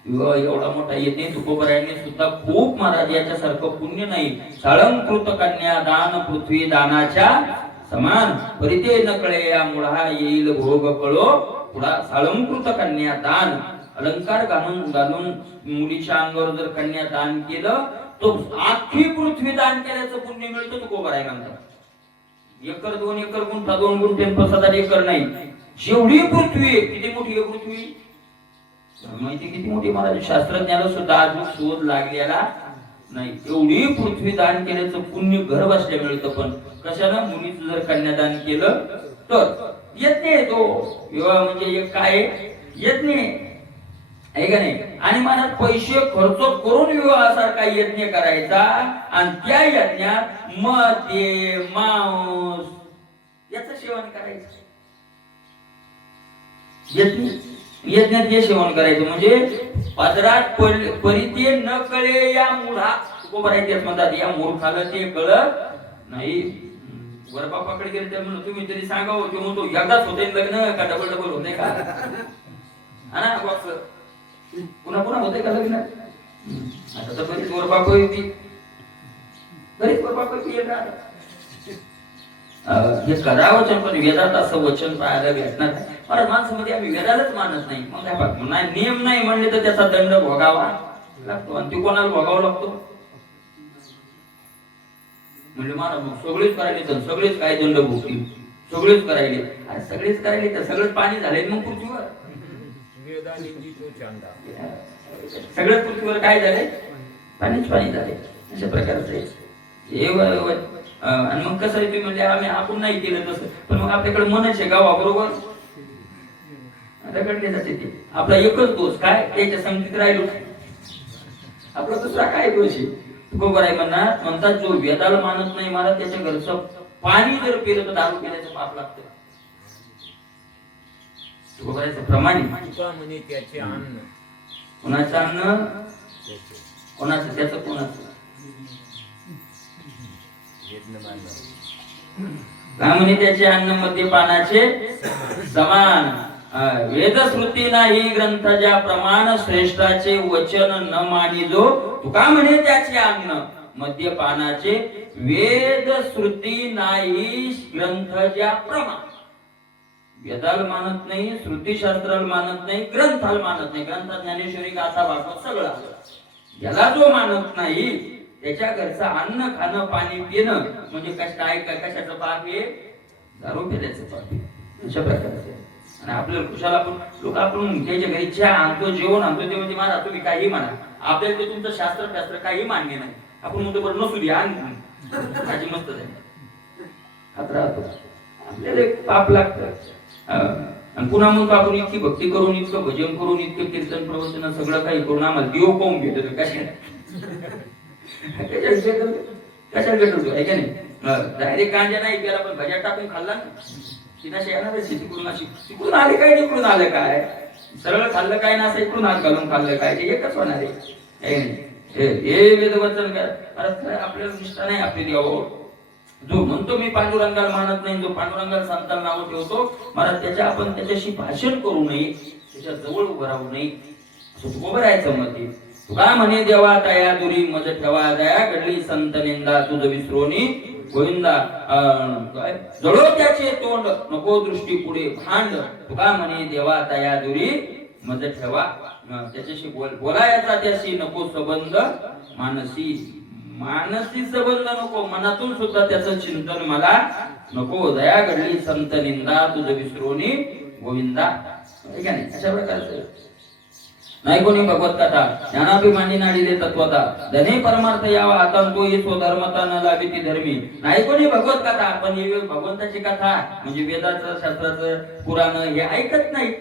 विवाह एवढा मोठा यज्ञ तुकोबरायांनी सुद्धा खूप महाराज याच्यासारखं पुण्य नाही साळंकृत कन्या दान पृथ्वी दानाच्या समान परिते न कळे या मुळा येईल भोग कळो पुढा साळंकृत कन्या दान अलंकार घालून मुलीच्या अंगावर जर कन्या दान केलं तो आखी पृथ्वी दान केल्याचं पुण्य मिळतं तुकोबराय म्हणतात एकर 2 एकर गुंठा 2 गुंठे 7 एकर नाही जेवढी पृथ्वी किती मोठी आहे पृथ्वी माहिती किती मोठी महाराज शास्त्रज्ञाला सुद्धा अजून शोध लागलेला नाही एवढी पृथ्वी दान केल्याचं पुण्य घर बसल्या मिळतं पण कशानं मुलीचं जर कन्यादान केलं तर यज्ञ आहे तो विवाह म्हणजे एक काय यज्ञ आहे का नाही आणि मला पैसे खर्च करून विवाहासारखा यज्ञ करायचा आणि त्या यज्ञात मद्य मांस याचं सेवन करायचं यज्ञात हे सेवन करायचं म्हणजे पदरात परिते न कळे या मूढा तुकोबराय म्हणतात या मूर्खाला ते कळत नाही वर बापाकडे गेले तर म्हणून तुम्ही तरी सांगावं ते म्हणतो एकदाच होते लग्न का डबल होते का हा पुन्हा पुन्हा होते का लग्न आता तर बरीच वर बाप होती बरीच वर बाप होती हे करावं पण वेदात असं वचन पाहायला भेटणार पण माणसामध्ये आम्ही वेदालाच मानत नाही मग काय बघ नाही नियम नाही म्हणले तर त्याचा दंड भोगावा लागतो आणि ती कोणाला भोगावा लागतो म्हणजे मला सगळेच करायला तर सगळेच काय दंड भोगतील सगळेच करायले. अरे सगळेच करायले तर सगळंच पाणी झाले मग पृथ्वीवर. वेदानिंदी तो चंदा. सगळं पृथ्वीवर काय झाले? पाणीच पाणी झाले. अशा प्रकारचं आहे. आणि मग कसं आहे तुम्ही म्हणजे आम्ही आपण नाही केलं तसं, पण मग आपल्याकडे मनच आहे गावा बरोबर रगडले जाते ते. आपला एकच दोष काय? त्याच्या संगतीत राहिलो. आपला दुसरा काय दोष आहे? तुकोबाराय म्हणतात जो वेदाला मानत नाही मला त्याच्या घरचं पाणी जर पिलं तर दारू पिण्याचं पाप लागतं. तुकोबारायचं प्रमाण तुका म्हणे त्याचे अन्न. कोणाचं अन्न? कोणाचं? त्याचं कोणाचं? काय म्हणे त्याचे अन्न मद्यपानाचे समान. वेदश्रुती नाही ग्रंथ ज्या प्रमाण श्रेष्ठाचे वचन न मानिजो. तुका म्हणे त्याचे अन्न मद्यपानाचे. वेदश्रुती नाही ग्रंथ ज्या प्रमाण. वेदाला मानत नाही, श्रुतीशास्त्राला मानत नाही, ग्रंथाला मानत नाही. ग्रंथ ज्ञानेश्वरी गाथा भागवत सगळं याला जो मानत नाही त्याच्या घरचं अन्न खाणं पाणी पिणं म्हणजे काय कशाचं पाप आहे? दारू पिण्याचं पाप आहे. अशा प्रकारचं. आणि आपल्याला कुशाला पण लोक आपण त्याच्या घरी चहा आणतो, जेवण आणतो, ते म्हणजे मला तुम्ही काही म्हणा, आपल्याला ते तुमचं शास्त्र काही मान्य नाही. आपण म्हणतो बरं नसू द्या माझी मस्त आहे खात राहतो. आपल्याला एक पाप लागतं. आणि पुन्हा म्हणतो आपण इतकी भक्ती करून, इतकं भजन करून, इतकं कीर्तन प्रवचन सगळं काही करून आम्हाला देव पाहून घेतो. कशाला भेटतो आहे का नाही? डायरेक्ट कांजा नाही त्याला पण भज्या टाकून खाल्ला तिनाशी येणार तिकडून अशी तिकडून आले काय तिकडून आलं काय? सरळ खाल्लं काय ना असं इकडून हात घालून खाल्लं काय? ते एकच होणार आहे. हे वेदवचन काय आपल्याला निष्ठा नाही आपली देवावर. जो म्हणतो मी पांडुरंगाला मानत नाही, जो पांडुरंगाला संतांना नाव ठेवतो मला त्याच्या आपण त्याच्याशी भाषण करू नये, त्याच्या जवळ उभं राहू नये असं उभं राहायचं मध्ये. तुका म्हणे देवा तया दुरी मज ठेवा दया घडली संत निंदा तुझ विसरोनी गोविंदा. जळो त्याचे तोंड नको दृष्टी पुढे भांड. तुका म्हणे देवा तया दुरी मज ठेवा. त्याच्याशी बोलायचा त्याशी नको संबंध मानसी संबंध नको. मनातून सुद्धा त्याचं चिंतन मला नको. दया घडली संत निंदा तुझ विसरोनी गोविंदा. ठीक आहे. अशा प्रकारचं नाही कोणी भगवत कथा ज्ञानाभिमानी नाडीले तत्वता धने परमार्थ यावा आता तो येतो धर्मता न लावी ती धर्मी. नाही कोणी भगवत कथा पण हे भगवंताची कथा म्हणजे वेदाचं शास्त्राचं पुराण हे ऐकत नाही.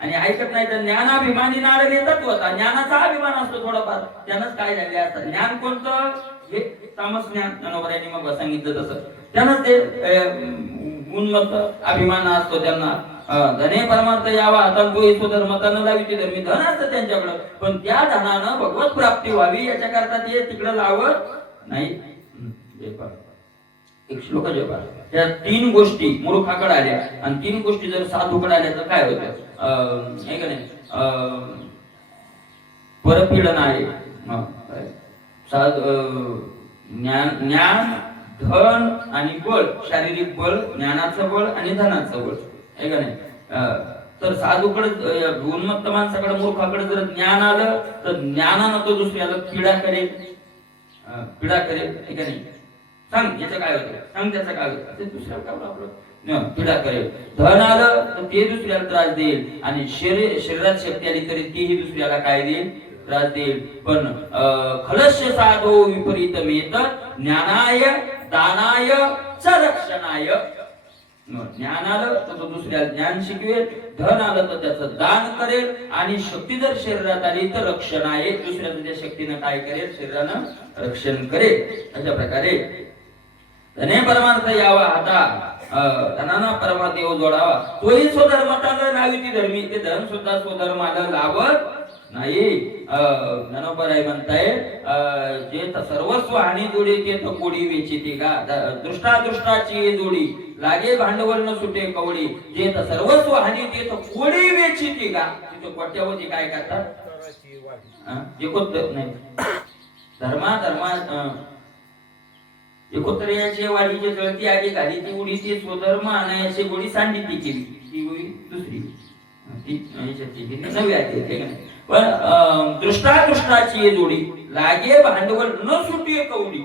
आणि ऐकत नाही तर ज्ञानाभिमानी नाडीले तत्वता. ज्ञानाचा अभिमान असतो थोडाफार, त्यानंच काय झाले असतात. ज्ञान कोणतं? हे तामस ज्ञान. ज्ञानोबरायांनी मग सांगितलं तसं त्यानंच ते उन्मत्त अभिमान असतो त्यांना. धने परमार्थ यावा आता तो येतो धर्मता न लावी ती धर्मी. धन असतं त्यांच्याकडं पण त्या धनानं भगवत प्राप्ती व्हावी याच्याकरता ते तिकडं लावत नाही. एक श्लोक जपा. त्या तीन गोष्टी मूर्खाकडे आल्या आणि तीन गोष्टी जर साधूकडे आल्या तर काय होतं? नाही का नाही? परपीडन आहे, ज्ञान धन आणि बळ. शारीरिक बळ, ज्ञानाचं बळ आणि धनाचं बळ आहे का नाही? तर साधूकडे उन्मत्त माणसाकडे मूर्खाकडे जर ज्ञान आलं तर ज्ञानानं तो दुसऱ्याला पीडा करेल आहे का नाही? सांग याचं काय होतं, सांग त्याचं काय होतं, ते दुसऱ्याला काय आपलं पीडा करेल. धन आलं तर ते दुसऱ्याला त्रास देईल आणि शरीरात शक्ती आली तरी तेही दुसऱ्याला काय देईल? त्रास देईल. पण खलस्य साधो विपरीत मेत ज्ञानाय दानाय च रक्षणाय. ज्ञान आलं तर तो दुसऱ्याला ज्ञान शिकवेल, धन आलं तर त्याचं दान करेल आणि शक्ती जर शरीरात आली तर रक्षण आहे. दुसऱ्याचं त्या शक्तीनं काय करेल? शरीरानं रक्षण करेल. अशा प्रकारे धने परमार्थ यावा आता धनाना परमार्थ येऊ जोडावा. तोही स्वधर्माला लावी ती धर्मी. ते धन सुद्धा स्वधर्माला लावत नाही. ज्ञानोबराय म्हणताय जे सर्वस्व हानी जोडी ते तर कोडी वेचिते का. दृष्टादृष्टाची जोडी लागे भांडवल न सुटे कवडी. जे तर सर्वस्व हानी ते तर कोडी वेचिते का. तिथे कोट्यावधी काय करतात? एकोत्तर नाही धर्मा एकोत्तराची वाढीची जळती आगी घाली ती उडी ती स्वधर्म आणायची गोडी सांडी ती केली. ती गोडी दुसरी नवी आहे. पण दृष्टादृष्टाची जोडी लागे भांडवल न सुटे कवडी.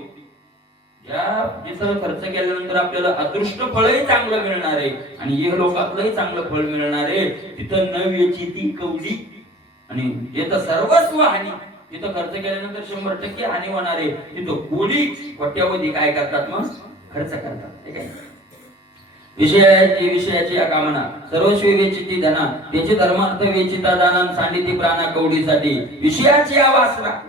या जिथं खर्च केल्यानंतर आपल्याला अदृष्ट फळही चांगलं मिळणार आहे आणि हे लोकातलंही चांगलं फळ मिळणार आहे. तिथं न वेचीती कवडी आणि जिथं सर्वस्व हानी, तिथं खर्च केल्यानंतर 100% हानी होणार आहे. तिथं कोडी कोट्यावधी काय करतात, मग खर्च करतात. ठीक आहे. विषयाची या कामना सर्वस्वी वेचिती धना त्याचे धर्मार्थ वेचिता दाना सांडिती प्राणा कवडीसाठी. विषयाची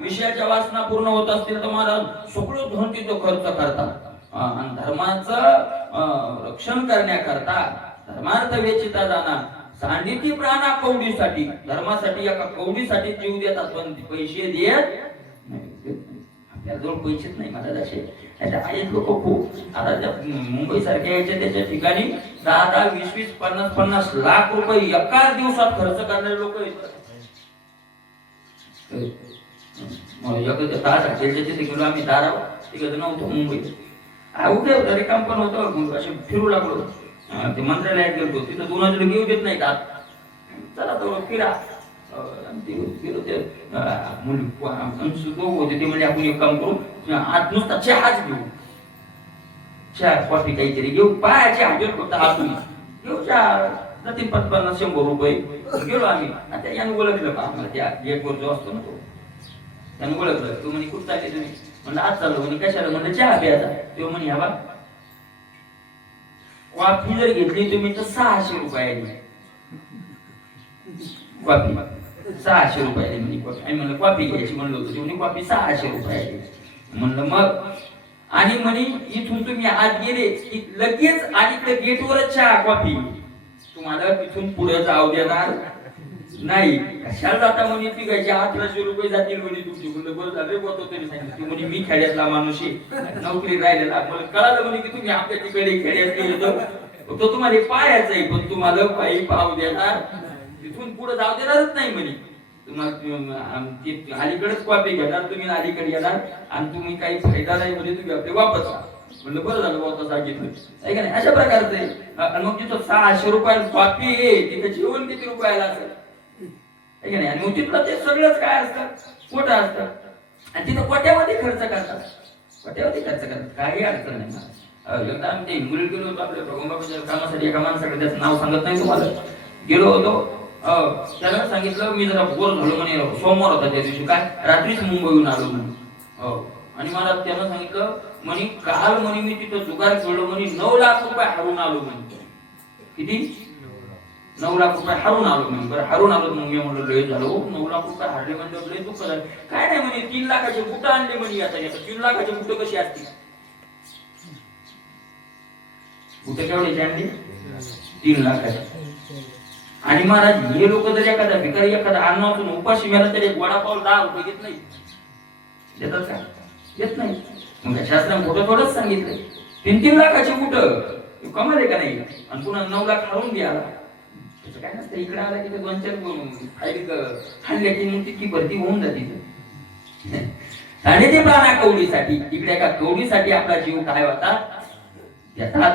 विषयाच्या वासना पूर्ण होत असतील तर महाराज सगळं धन तिथं खर्च करतात आणि धर्माचं रक्षण करण्याकरता धर्मार्थ वेचिता दाना सांडिती प्राणा कवडीसाठी, धर्मासाठी एका कवडीसाठी जीव देतात. पण पैसे देत नाही. आपल्याजवळ पैसेच नाही महाराज. असे आहेत लोक खूप. आता मुंबई सारख्या याच्या त्याच्या ठिकाणी 10-10, 20-20, 50-50 लाख रुपये एका दिवसात खर्च करणारे लोक आहेत. गेलो आम्ही दारावर, तिकडे नव्हतो मुंबईत. उठे रिकाम पण होतं, असे फिरू लागलो. ते मंत्रालयात गेलो, तिथं 2 घेऊ देत नाही का, चला तो फिरा. होते ते म्हणजे आपण एक काम करू, आज नुसता चहाच घेऊ, चहा कॉफी काहीतरी घेऊ, पायाचे हजर फक्त हातून घेऊ चहा. 50-100 रुपये गेलो आम्ही. आता यानं ओळखलं का आम्हाला, त्या गेटवर जो असतो ना तो, त्यानं ओळखलं. तो म्हणे कुठं चालले तुम्ही? म्हणलं आज चाललो. म्हणे कशाला? म्हणलं चहा प्यायचा. तो म्हणे हा बा कॉफी जर घेतली तुम्ही तर 600 रुपयाची कॉफी, 600 रुपयाची म्हणजे कॉफी. आणि म्हणलं कॉफी घ्यायची म्हणलं होतं, म्हणे कॉफी 600 रुपयाची. म्हणलं मग. आणि म्हणे इथून तुम्ही आत गेले की लगेच अलीकडे गेटवरच चहा कॉफी, तुम्हाला तिथून पुढे जाऊ देणार नाही. कशाला जाता म्हणे? ती घ्यायची 1800 रुपये जातील म्हणे तुमची. म्हणलं बरं झालं होतं तरी सांगितलं. म्हणे मी खेड्यातला माणूस आहे, नोकरी राहिलेला. मला कळालं म्हणे की तुम्ही आपल्या तिकडे खेड्यात गेले तर तुम्हाला पायाच आहे, पण तुम्हाला पायी पाव देणार, तिथून पुढे जाऊ देणारच नाही म्हणे. तुम्हाला अलीकडेच कॉपी घेणार, तुम्ही अलीकडे येणार आणि तुम्ही काही फायदा नाही म्हणजे तुम्ही आपले वापस जा. म्हणलं बरं झालं वापस सांगितलं. आहे का नाही? अशा प्रकारचं आहे. मग तिथं 600 रुपयाला कॉपी आहे, तिथं जेवण किती रुपयाला असेल? आहे का नाही? आणि मग तिथलं ते सगळंच काय असतं, मोठं असतं. आणि तिथं कोट्यावधी खर्च करतात, कोट्यावधी खर्च करतात. काही अडचण नाही. एकदा आम्ही ते हिंगोलीत गेलो होतो आपल्या भगवंबाच्या कामासाठी. एका माणसाकडे त्याचं नाव सांगत नाही तुम्हाला. गेलो होतो, त्याला सांगितलं मी जरा बोर झालो म्हणे. सोमवार होता त्या दिवशी, काय रात्रीच मुंबईहून आलो म्हणे. आणि मला त्यानं सांगितलं म्हणे काल म्हणे मी तिथं जुगार खेळलो म्हणे, 9 लाख रुपये हरून आलो म्हणे. किती? 9 लाख रुपये हरून आलो म्हणे. बरं हरून आलो. मग मी म्हणलं लय झालो, 9 लाख रुपये हरले म्हणजे लय दुःख झालं. काय नाही म्हणे, 3 लाखाचे बुट आणले म्हणे. आता 3 लाखाचे बुट कशी असतील? बुट केवढे आणले? 3 लाखाचे. आणि महाराज हे लोक जर एखादा भिकारी एखादा अन्नातून उपाशी मेला तरी वडापाव 10 रुपये घेत नाही. देतात का? देत नाही. मग शास्त्राने थोडंच सांगितलंय. 3-3 लाखाची बुट कमाल आहे का नाही? आणि पुन्हा 9 लाख हरून द्याला, त्याचं काय नसतं. इकडे आला की 2-4 खाल्ले की मग तितकी भरती होऊन जाते. आणि ते प्राणा कवडीसाठी, इकडे एका कवडीसाठी आपला जीव काय होता देतात.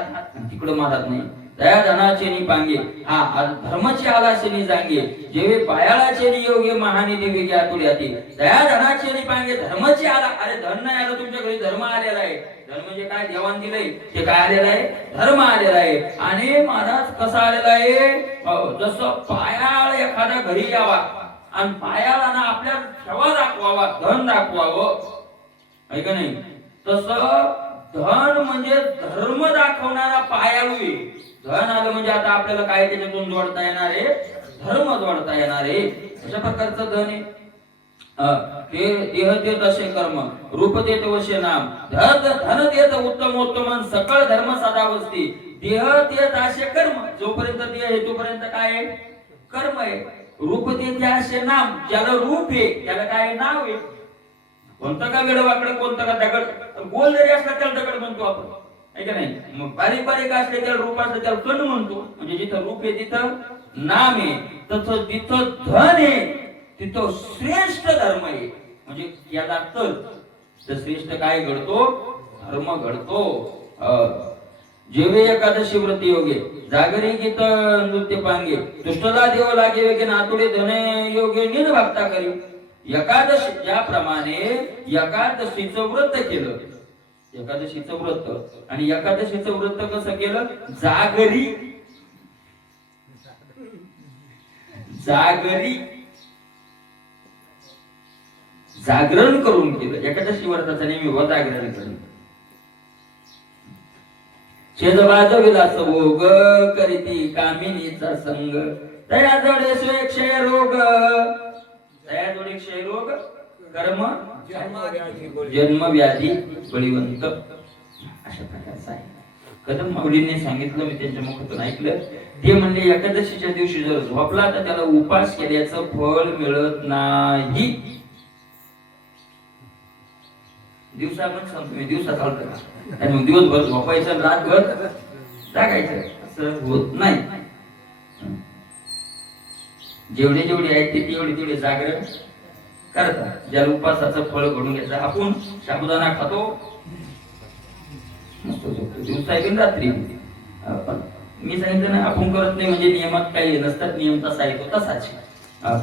तिकडं मारत नाही. दया धनाचे नि पांगे, हा धर्माची आलाचे नि जांगे, जेवे पायाळाचे नि योगे महानी देवी घ्या तुल्याती. दया धनाचे नि पांगे, धर्माची आला. अरे धन नाही आलं तुमच्या घरी, धर्म आलेला आहे. धर्म म्हणजे काय? देवान दिलंय ते काय आलेलं आहे? धर्म आलेला आहे. आणि महाराज कसा आलेला आहे? जसं पायाळ एखाद्या घरी यावा आणि पायाला ना आपल्या ठेवा दाखवावा, धन दाखवावं, आहे का नाही? तसं धन म्हणजे धर्म दाखवणारा पायाळू आहे. धन आलं म्हणजे आता आपल्याला काय त्याच्यातून जोडता येणार आहे? धर्म जोडता येणार आहे. अशा प्रकारचं धन आहे. देह देत असे कर्म, रूप देत वशे नाम, धन देत उत्तमोत्तम, सकळ धर्म सदावस्थी. देह देत असे कर्म, जोपर्यंत देह आहे तोपर्यंत काय आहे? कर्म आहे. रूप देत असे नाम, ज्याला रूप आहे त्याला काय नाव आहे. कोणतं का वेडवाकडे, कोणतं का दगड, गोल जरी असला त्याला दगड म्हणतो आपण, आहे का नाही? मग बारीक बारीक असले त्याला रूप असलं त्याला कण म्हणतो. म्हणजे जिथं रूप आहे तिथं नाम आहे, तसं जिथं धन आहे तिथं श्रेष्ठ धर्म आहे. म्हणजे याला तर श्रेष्ठ काय घडतो? धर्म घडतो. जेवे एकादशी व्रती योगे, जागरी गीत नृत्य पांगे, दुष्टला देव लागे वेगे, नातुडे धने योगे निन भक्ता करी. एकादशी ज्याप्रमाणे एकादशीचं व्रत केलं, एकादशीचं व्रत. आणि एकादशीचं व्रत कसं केलं? जागरी जागरी जागरण करून केलं. एकादशी व्रताचा नेहमी व जागरण करून. छेद वाजविलास भोग करीती कामिनीचा संग, तया जोडे सोय क्षय रोग, तया जोडे क्षय रोग कर्म जन्म व्याधी बळीवंत. अशा प्रकारचा आहे. कदम माऊलींनी सांगितलं, मी त्यांच्या मुखातून ऐकलं. ते म्हणले एकादशीच्या दिवशी जर झोपला तर त्याला उपास केल्याचं फळ मिळत नाही. दिवसा पण सांगतो मी, दिवसा चालतं का? आणि मग दिवसभर झोपायचं, रातभर जागायचं, असं होत नाही. जेवढे जेवढे आहेत ते तेवढे जागरण करतात. ज्याला उपासाचं फळ घडून घ्यायचं. आपण साबुदाणा खातो, दिवसा बिन रात्री. मी सांगितलं ना, आपण करत नाही म्हणजे नियमात काही नसतात. नियम तसा आहे तो तसाच.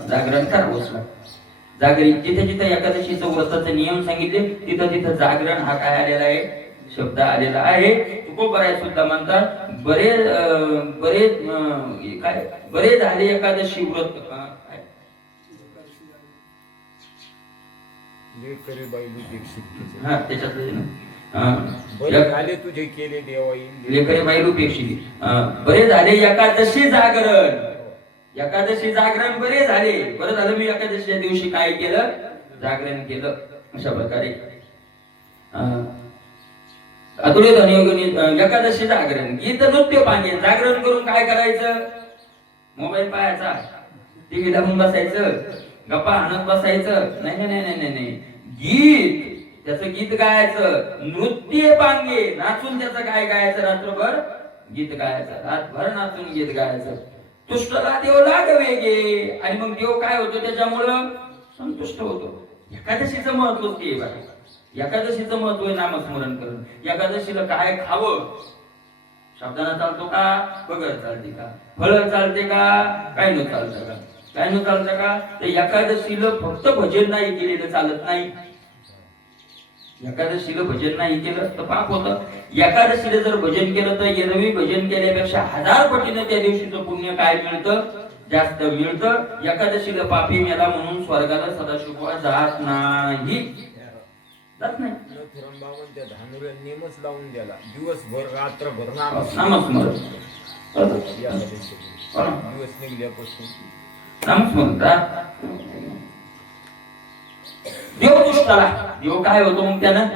जागरण करावंच लागतं. जागरण जिथे जिथे एकादशीचं व्रताचे नियम सांगितले तिथं तिथं जागरण हा काय आलेला आहे? शब्द आलेला आहे. तुकोबराय सुद्धा म्हणतात बरे झाले एकादशी व्रत. हा त्याच्यात झाले तुझे केले देवाई लेकरे बाई पेक्षित बरे झाले एकादशी जागरण. एकादशी जागरण बरे झाले. बरं झालं मी एकादशीच्या दिवशी काय केलं? जागरण केलं. अशा प्रकारे अतुलित धनयोगिनी एकादशी जागरण. गीत नृत्य पांगे. जागरण करून काय करायचं? मोबाईल पाहायचा, टीव्ही लावून बसायचं, गप्पा आणत बसायचं? नाही नाही नाही नाही. गीत, त्याचं गीत गायचं. नृत्य पांगे, नाचून त्याचं काय गायचं? रात्रभर गीत गायचं, रातभर नाचून गीत गायचं. तुष्टला देव लागवे गे. आणि मग देव काय होतो? त्याच्यामुळं संतुष्ट होतो. एकादशीचं महत्व ते बघा. एकादशीचं महत्व आहे नामस्मरण करून. एकादशीला काय खावं? शब्दाना चालतो का? बगर चालते का? फळ चालते का? काय न चालतं का? काय न चालतं का? तर एकादशीला फक्त भजन नाही केलेलं चालत नाही. एकादशीला भजन नाही केलं तर पाप होतं. एकादशीला जर भजन केलं तर एरवी भजन केल्यापेक्षा 1000 पटीने त्या दिवशीचं पुण्य काय मिळतं? जास्त मिळतं. एकादशीला पापी मेला म्हणून स्वर्गाला सदाशिव जात नाही. जात नाही. त्या धानुला नेमच लावून द्याला. दिवसभर रात्रभर नामस्मरण. दिवस निघल्यापासून नामस्मरण. देव तुष्टाला. देव काय होतो? मग त्यानं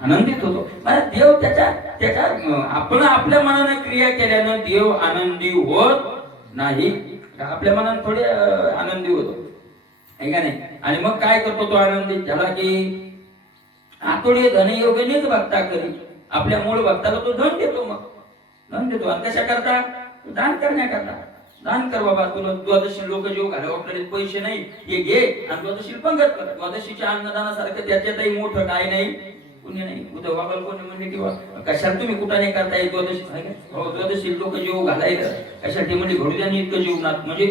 आनंदित होतो. देव त्याच्या आपण आपल्या मनाने क्रिया केल्यानं देव आनंदी होत नाही. आपल्या मनाने थोडे आनंदी होतो, आहे का नाही? आणि मग काय करतो तो आनंदी? त्याला की आतोडे धनयोगिनीच भक्ता करी. आपल्या मूळ भक्ताला तो धन देतो. मग धन देतो. आणि कशा करता? दान करण्याकरता. दान कर बाबा, तुला द्वादशी लोक जेव घाला आपल्याला पैसे नाही, हे घे आणि द्वादशी पंगत कर. द्वादशीच्या अन्नदानासारखं त्याच्यातही मोठं काय नाही, पुण्य नाही. उद्धव बाबाला कोणी म्हणले किंवा कशाला तुम्ही कुठं नाही करताय द्वादशी? द्वादशी लोक जेव घालायला कशासाठी म्हणजे घडू द्या इतकं जीवनात. म्हणजे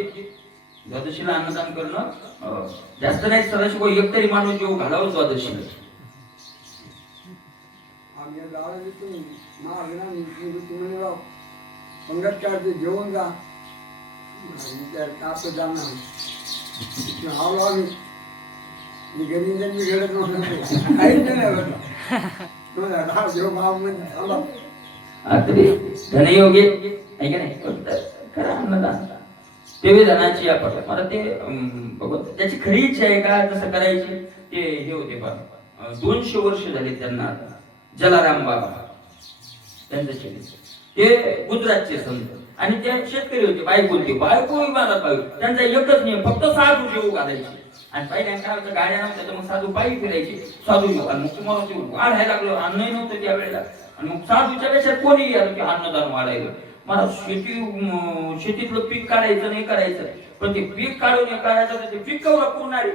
द्वादशीला अन्नदान करणं जास्त नाही. सदाशिव एक तरी माणूस जेव घालावं द्वादशीला. पंगत काढते, जेवण जा आपलं जाणार. मी घरी मी घडत नव्हतं, काहीच नाही. धनयोगी आहे का नाही? खरं अन्नदान तेवी धनाची आपण मला ते बघत त्याची खरी इच्छा आहे का तसं करायची? ते हे होते बा 200 वर्ष झाले त्यांना. जलाराम बाबा त्यांचं ते गुजरातचे संत आणि ते शेतकरी होते. बायको विमानात पाहिजे. त्यांचा एकच नियम, फक्त साधू जेवू घालायचे. आणि पहिल्यांदा काय होतं, गाड्या नव्हत्या तर मग साधू पायी फिरायचे. साधू मग तुम्हाला ते वाढायला लागलं. अन्नही नव्हतं त्यावेळेला. आणि मग साधूच्या पेक्षा कोणी आलं की अन्नदान वाढायला. मला शेतीतलं पीक काढायचं नाही करायचं, पण ते पीक काढून करायचं तर ते पीक कवर पुरणारे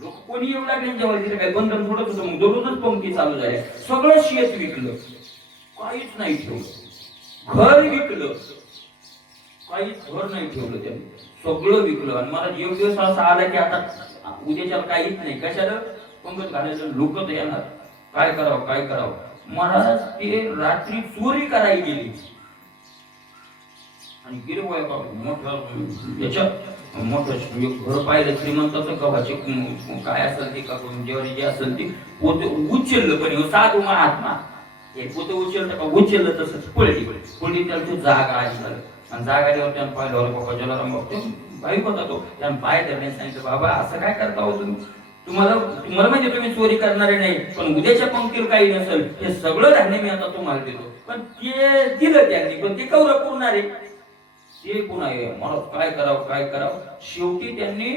लोक कोणी येऊ लागले. जेव्हा तिथे काही बंधन थोडंच होतं, मग दररोजच पंक्ती चालू झाल्या. सगळं शेत विकलं, काहीच नाही ठेवलं. घर विकलं, काहीच घर नाही ठेवलं त्यांनी. सगळं विकलं. आणि मला एक दिवस असा आला की आता उद्याच्या काहीच नाही. कशाला? पंगत घालायचं लोक तर येणार. काय करावं काय करावं. महाराज ते रात्री चोरी करायला गेली आणि गेले मोठं याच्यात मोठं घर पाहिलं श्रीमंताचं गव्हाचे काय असेल ते का जेवढी जे असेल ते पोते उचललं. पण साधू महात्मा हे पोते उचललं का उचललं तसंच पळली त्याला जागा आली झालं. आणि जागा आल्यावर त्यानं पाहिलं बाबा जलाराम बाबा बाईक होता तो त्यानं पाय धरण्यास सांगितलं बाबा असं काय करता हो तुम्ही. तुम्हाला म्हणजे तुम्ही चोरी करणारे नाही पण उद्याच्या पंक्तीवर काही नसेल हे सगळं धान्य मी आता तुम्हाला देतो. पण ते दिलं त्यांनी पण ते कौर पुरणारे ते पुन्हा मला काय करावं. शेवटी त्यांनी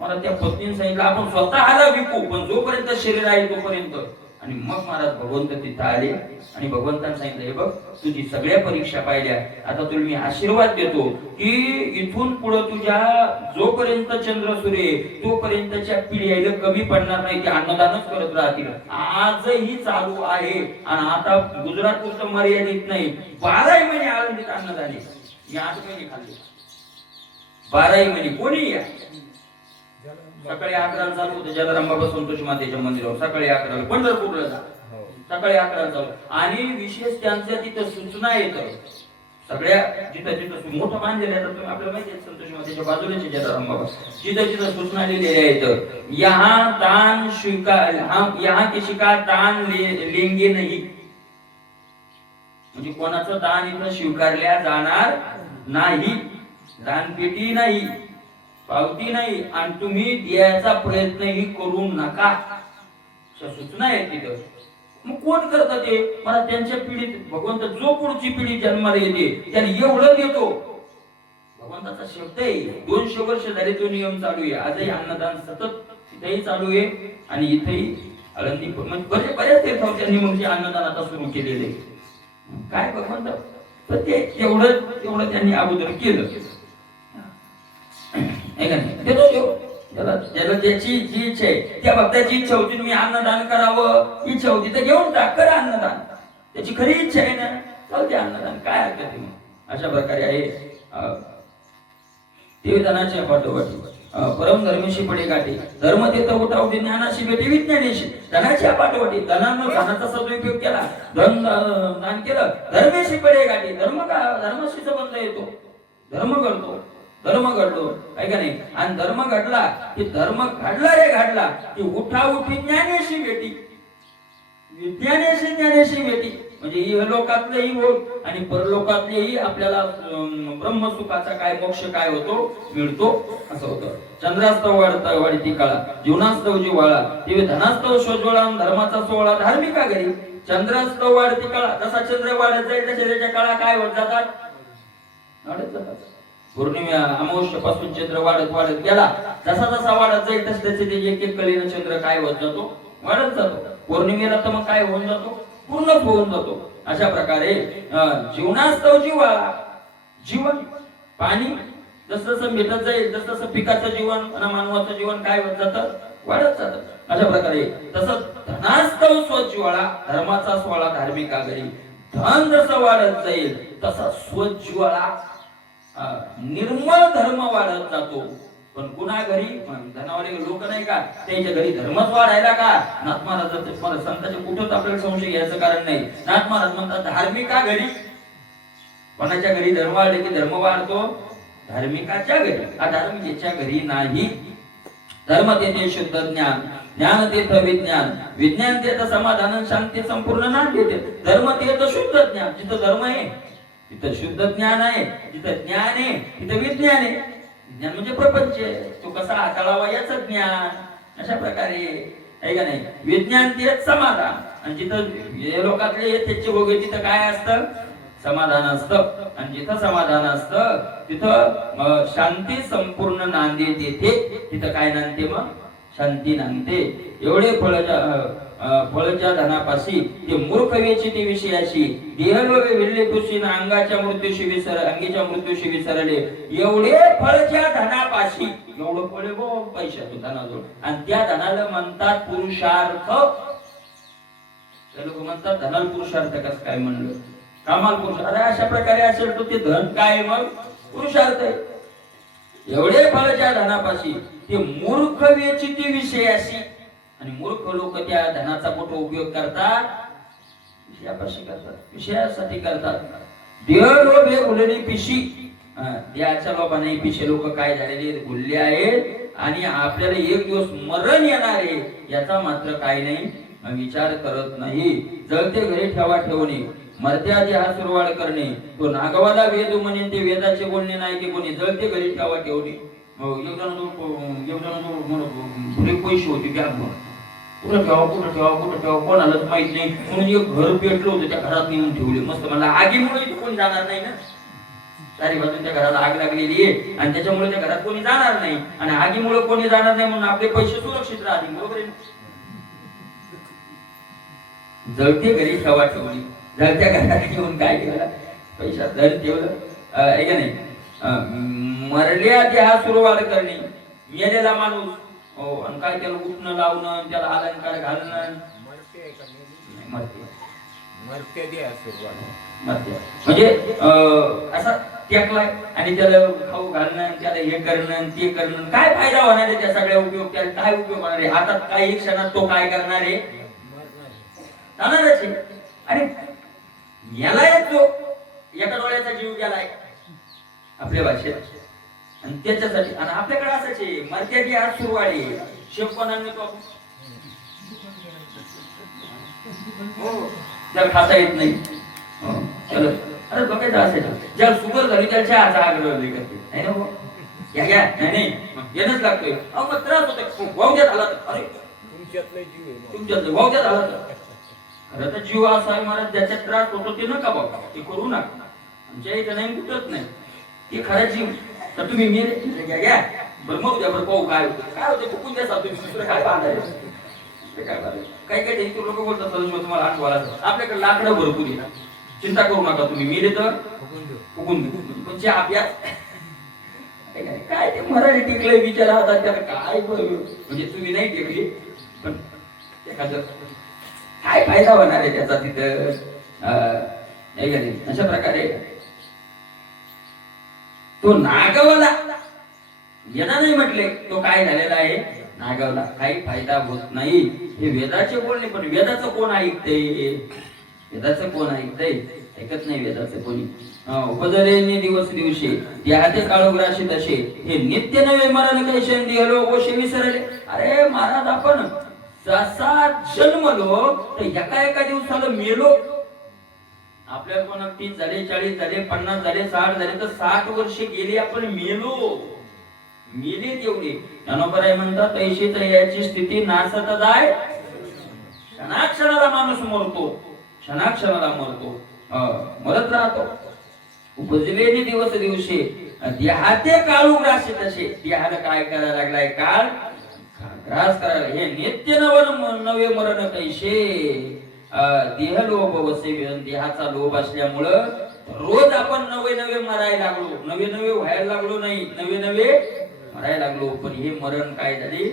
मला त्या पत्नीने सांगितलं आपण स्वतःला विकू पण जोपर्यंत शरीर आहे तोपर्यंत. आणि मग महाराज भगवंत तिथं आले आणि भगवंतांनी सांगितलं हे बघ तुझी सगळ्या परीक्षा पाहिल्या आता तुला मी आशीर्वाद देतो की इथून पुढे तुझ्या जोपर्यंत चंद्र सूर्य तोपर्यंतच्या पिढ्याला कमी पडणार नाही ते अन्नदानच करत राहतील. आजही चालू आहे आणि आता गुजरात पुरतं मर्यादित नाही 12 महिने आनंदित अन्नदान या 8 महिने खाल्ले 12 महिने कोणी या. सकाळी 11ला चालू होतं जलाराम बाबा संतोषी मातेच्या मंदिरावर सकाळी 11ला पंढरपूरला जा सकाळी 11ला चालू. आणि विशेष त्यांच्या तिथं सूचना येतं सगळ्या जिथं मोठं बांधलेलं आहे तर आपल्याला माहिती आहे संतोषी मातेच्या बाजूलाचे जलाराम बाबा जिथं सूचना लिहिलेल्या आहेत यहाँ दान स्वीकार यहाँ किसी का दान लेंगे नहीं म्हणजे कोणाचं दान इथं स्वीकारल्या जाणार नाही. दानपेटी नाही पावती नाही आणि तुम्ही द्यायचा प्रयत्नही करू नका सूचना आहे तिथं. मग कोण करत ते मला त्यांच्या पिढीत भगवंत जो पुढची पिढी जन्माला येते त्याने एवढं देतो भगवंताचा शब्द आहे. 200 वर्ष झाले तो नियम चालू आहे. आजही अन्नदान सतत तिथेही चालू आहे आणि इथेही आळंदी म्हणजे बऱ्याच तीर्थावर त्यांनी मग अन्नदान आता सुरू केलेले आहे. काय भगवंत तर ते तेवढं त्यांनी अगोदर केलं ज्याला ज्याची जी इच्छा आहे त्या भक्ताची इच्छा होती मी अन्नदान करावं इच्छा होती तर घेऊन टाक करा अन्नदान त्याची खरी इच्छा आहे ना चालते अन्नदान काय हरकत आहे. अशा प्रकारे आहे ते धनाच्या पाठोपाठी परम धर्मीशी पडे गाठी धर्म देत उठावते ज्ञानाशी भेटे विज्ञानाशी धनाच्या पाठोपाठी धनाचा सदुपयोग केला धन दान केलं धर्मेशी पडे गाठी धर्माशी संबंध येतो धर्म घडतो काय का नाही. आणि धर्म घडला की धर्म घडला की उठाउठी ज्ञानेशी भेटी ज्ञानेशी भेटी म्हणजे इहलोकातलेही होत आणि परलोकातलेही आपल्याला ब्रह्मसुखाचा काय मोक्ष काय होतो मिळतो असं होतं. चंद्रास्तव वाढती काळा जीवनास्तव जिवाळा ते धनास्तव शोजवळा धर्माचा सोहळा धार्मिका घरी. चंद्रास्तव वाढती काळा जसा चंद्र वाढत जाईल तसे त्याच्या काळा काय होत जातात वाढत जातात. पौर्णिमा अमावस्येपासून चंद्र वाढत गेला जसा वाढत जाईल तस त्याचे एक कळीनं चंद्र काय होत जातो वाढत जातो. पौर्णिमेला तर मग काय होऊन जातो पूर्णच होऊन जातो. अशा प्रकारे जीवनास्तव जिव्हाळा जीवन पाणी जसं भेटत जाईल तसं पिकाचं जीवन आणि मानवाचं जीवन काय होत जातं वाढत जातं. अशा प्रकारे तसं धनास्तव स्वज्वाळा धर्माचा सोहळा धार्मिका घरी. धन जसं वाढत जाईल तसा स्वज्वाळा निर्मळ धर्म वाढत जातो. पण कुणा घरी धनावाले लोक नाही का त्यांच्या घरी धर्मच वाढायला का. नाथ महाराज संतांच्या कुठंच आपल्याला संशय घ्यायचं कारण नाही. नाथ महाराज म्हणतात धार्मिका घरी कोणाच्या घरी धर्म वाढले की धर्म वाढतो धार्मिकाच्या घरी अधार्मिकेच्या घरी नाही. धर्म तेथे शुद्ध ज्ञान ज्ञान तेथ विज्ञान विज्ञान तेथ समाधान शांती संपूर्ण ज्ञान देते. धर्म तेथ शुद्ध ज्ञान जिथं धर्म आहे तिथं शुद्ध ज्ञान आहे जिथं ज्ञान आहे तिथं विज्ञान आहे. विज्ञान म्हणजे प्रपंच तो कसा हाताळावा याचं ज्ञान. अशा प्रकारे आहे का नाही. विज्ञान तेच समाधान आणि जिथं लोकातले त्याचे भोगे तिथं काय असतं समाधान असतं आणि जिथं समाधान असतं तिथं शांती संपूर्ण नांदे देते. तिथं काय नांदते मग शांती नांदते. एवढे फळच्या धनापाशी ते मूर्ख वेचिते विषयाशी देहलोभे विरले खुशीन अंगाच्या मृत्यूशी विसरले. एवढे फळच्या धनापाशी एवढं फळ पैशाचं धनाजवळ आणि त्या धनाला म्हणतात पुरुषार्थ. ते लोक म्हणतात धनाला पुरुषार्थ कसं काय म्हणलं कामाला पुरुष. अरे अशा प्रकारे असेल तर ते धन काय मग पुरुषार्थ आहे. एवढे फळच्या धनापाशी ते मूर्ख वेचिते विषयाशी आणि मूर्ख लोक त्या धनाचा मोठा उपयोग करतात, विषयापाशी करतात, विषयासाठी करतात. देह लोभ हे उलटी पिशी, देहाच्या लोभाने पिशे लोक काय झालेले गुल्ले आहेत आणि आपल्याला एक दिवस मरण येणार आहे याचा मात्र काही नाही विचार करत नाही. जळते घरी ठेवा ठेवणे, मर्त्या देहा सुरवाळ करणे, तो नागवाला वेद म्हणे ते वेदाचे बोलणे नाही की कोणी जळते घरी ठेवा ठेवणे. पैसे होते त्या कुठं ठेवा कोणालाच माहित नाही म्हणून एक घर पेटलं होतं, त्या घरात नेऊन ठेवले. मस्त मला आगीमुळे कोणी जाणार नाही ना, सारी बाजून त्या घराला आग लागलेली आहे आणि त्याच्यामुळे त्या घरात कोणी जाणार नाही आणि आगीमुळे कोणी जाणार नाही म्हणून आपले पैसे सुरक्षित राहतील. बरोबर आहे. जळते घरी ठेवा ठेवली, जळत्या घरात घेऊन काय केलं, पैसा जळ ठेवलं आहे का नाही. मरल्या देहा सुरुवात करणे, मेलेला माणूस हो आणि काय त्याला उठणं लावणं, त्याला अलंकार घालणं, मरते द्या सुरुवात म्हणजे असा टेकलाय आणि त्याला खाऊ घालणं, त्याला हे करणं ते करणं, काय फायदा होणार आहे त्या सगळ्या उपयोग, त्याला काय उपयोग होणार आहे. आता काही क्षणात तो काय करणार आहे, जाणारच आहे. आणि याला येतो एका डोळ्याचा जीव गेलाय आपल्या भाषेत आणि त्याच्यासाठी. आणि आपल्याकडे असंच आहे, मर्त्याची आज सुरुवाळी शेपणाने तो त्याला खाता येत नाही. अरे बघायचं असेल ज्याला शुगर झाली त्याला चहाचा आग्रह करते ना, घ्या घ्या नाही येणंच लागतोय. मग त्रास होतोय, वावग्यात आला तर अरे तुमच्यातला जीव आहे, तुमच्यातलं वावग्यात आला तर खरं तर जीव असा आहे महाराज ज्याच्यात त्रास होतो ते नका बघा, ते करू नका. आमच्या इथे नाही कुठत नाही ते खरा जीव. तर तुम्ही मेले घ्या घ्या बरं मग द्या बरं पाहू काय होतं, काय होतं फुकून द्या तुम्ही दुसरं काय बांधायचं ते काय बांधायचं. काही काही लोक बोलतात तुम्हाला आठवायला आपल्याकडे लाकडं भरपूर आहे, चिंता करू नका तुम्ही मेले तर फुकून देऊ. पण अभ्यास काय ते मराठी टिकले विचार होतात त्याला काय म्हणजे तुम्ही नाही टिकली पण एखादं काय फायदा होणार आहे त्याचा तिथं. अशा प्रकारे तो नागवला येणार नाही म्हटले, तो काय झालेला आहे नागवला, काही फायदा होत नाही. हे वेदाचे बोलणे, पण वेदाचं कोण ऐकतंय, वेदाचं कोण ऐकतंय, ऐकत नाही वेदाचं कोणी. उपजले दिवस दिवशी त्याचे काळोग्राशी तसे हे नित्य नवे मरण कैसे दिलो ओशे विसरले. अरे महाराज आपण जसा जन्मलो तर एका दिवसाला मेलो. आपल्याला कोणा 30 झाले 40 झाले 50 झाले 60 झाले तर 60 वर्षे गेली आपण मेलो, मेले तेवढे. ज्ञानोबराय म्हणतात तैशी तर याची स्थिती नासत जाय, क्षणाक्षणाला माणूस मरतो, क्षणाक्षणाला मरतो, मरत राहतो. उपजलेले दिवस दिवशी देहाते काळू ग्रास तसे देहाला काय करायला लागलाय काळ ग्रास करायला. हे नित्य नवे मरण कैसे देह लोभ वसे, देहाचा लोभ असल्यामुळं रोज आपण नवे नवे मरायला लागलो, नवे नवे व्हायला लागलो नाही, नवे नवे मरायला लागलो. पण हे मरण काय झाले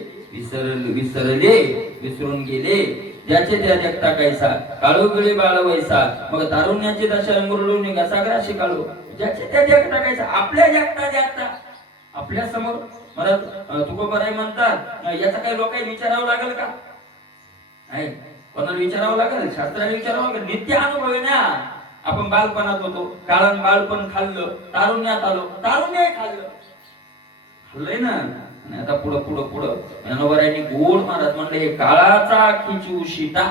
विसरले विसरून गेले. ज्याचे त्या जगता कैसा काळू गिळे बाळ वैसा, मग तारुण्याची दशा मुरळून निघा सागराशी काळू. ज्याचे त्या जगता कैसा, आपल्या जगता जगता आपल्या समोर मला तुकोबराय म्हणतात याचा काही लोकांनी विचारावं लागेल का, नाही कोणाला विचारावं लागेल, शास्त्राला विचारावं लागेल. नित्य अनुभव आहे ना. आपण बालपणात होतो, काळान बालपण खाल्लं, तारुण्यात आलो, तारुण्य खाल्लंय ना. आणि आता पुढं पुढं पुढं ज्ञानोबरायांनी गोड महाराज म्हणले हे काळाचा खिची उशिता,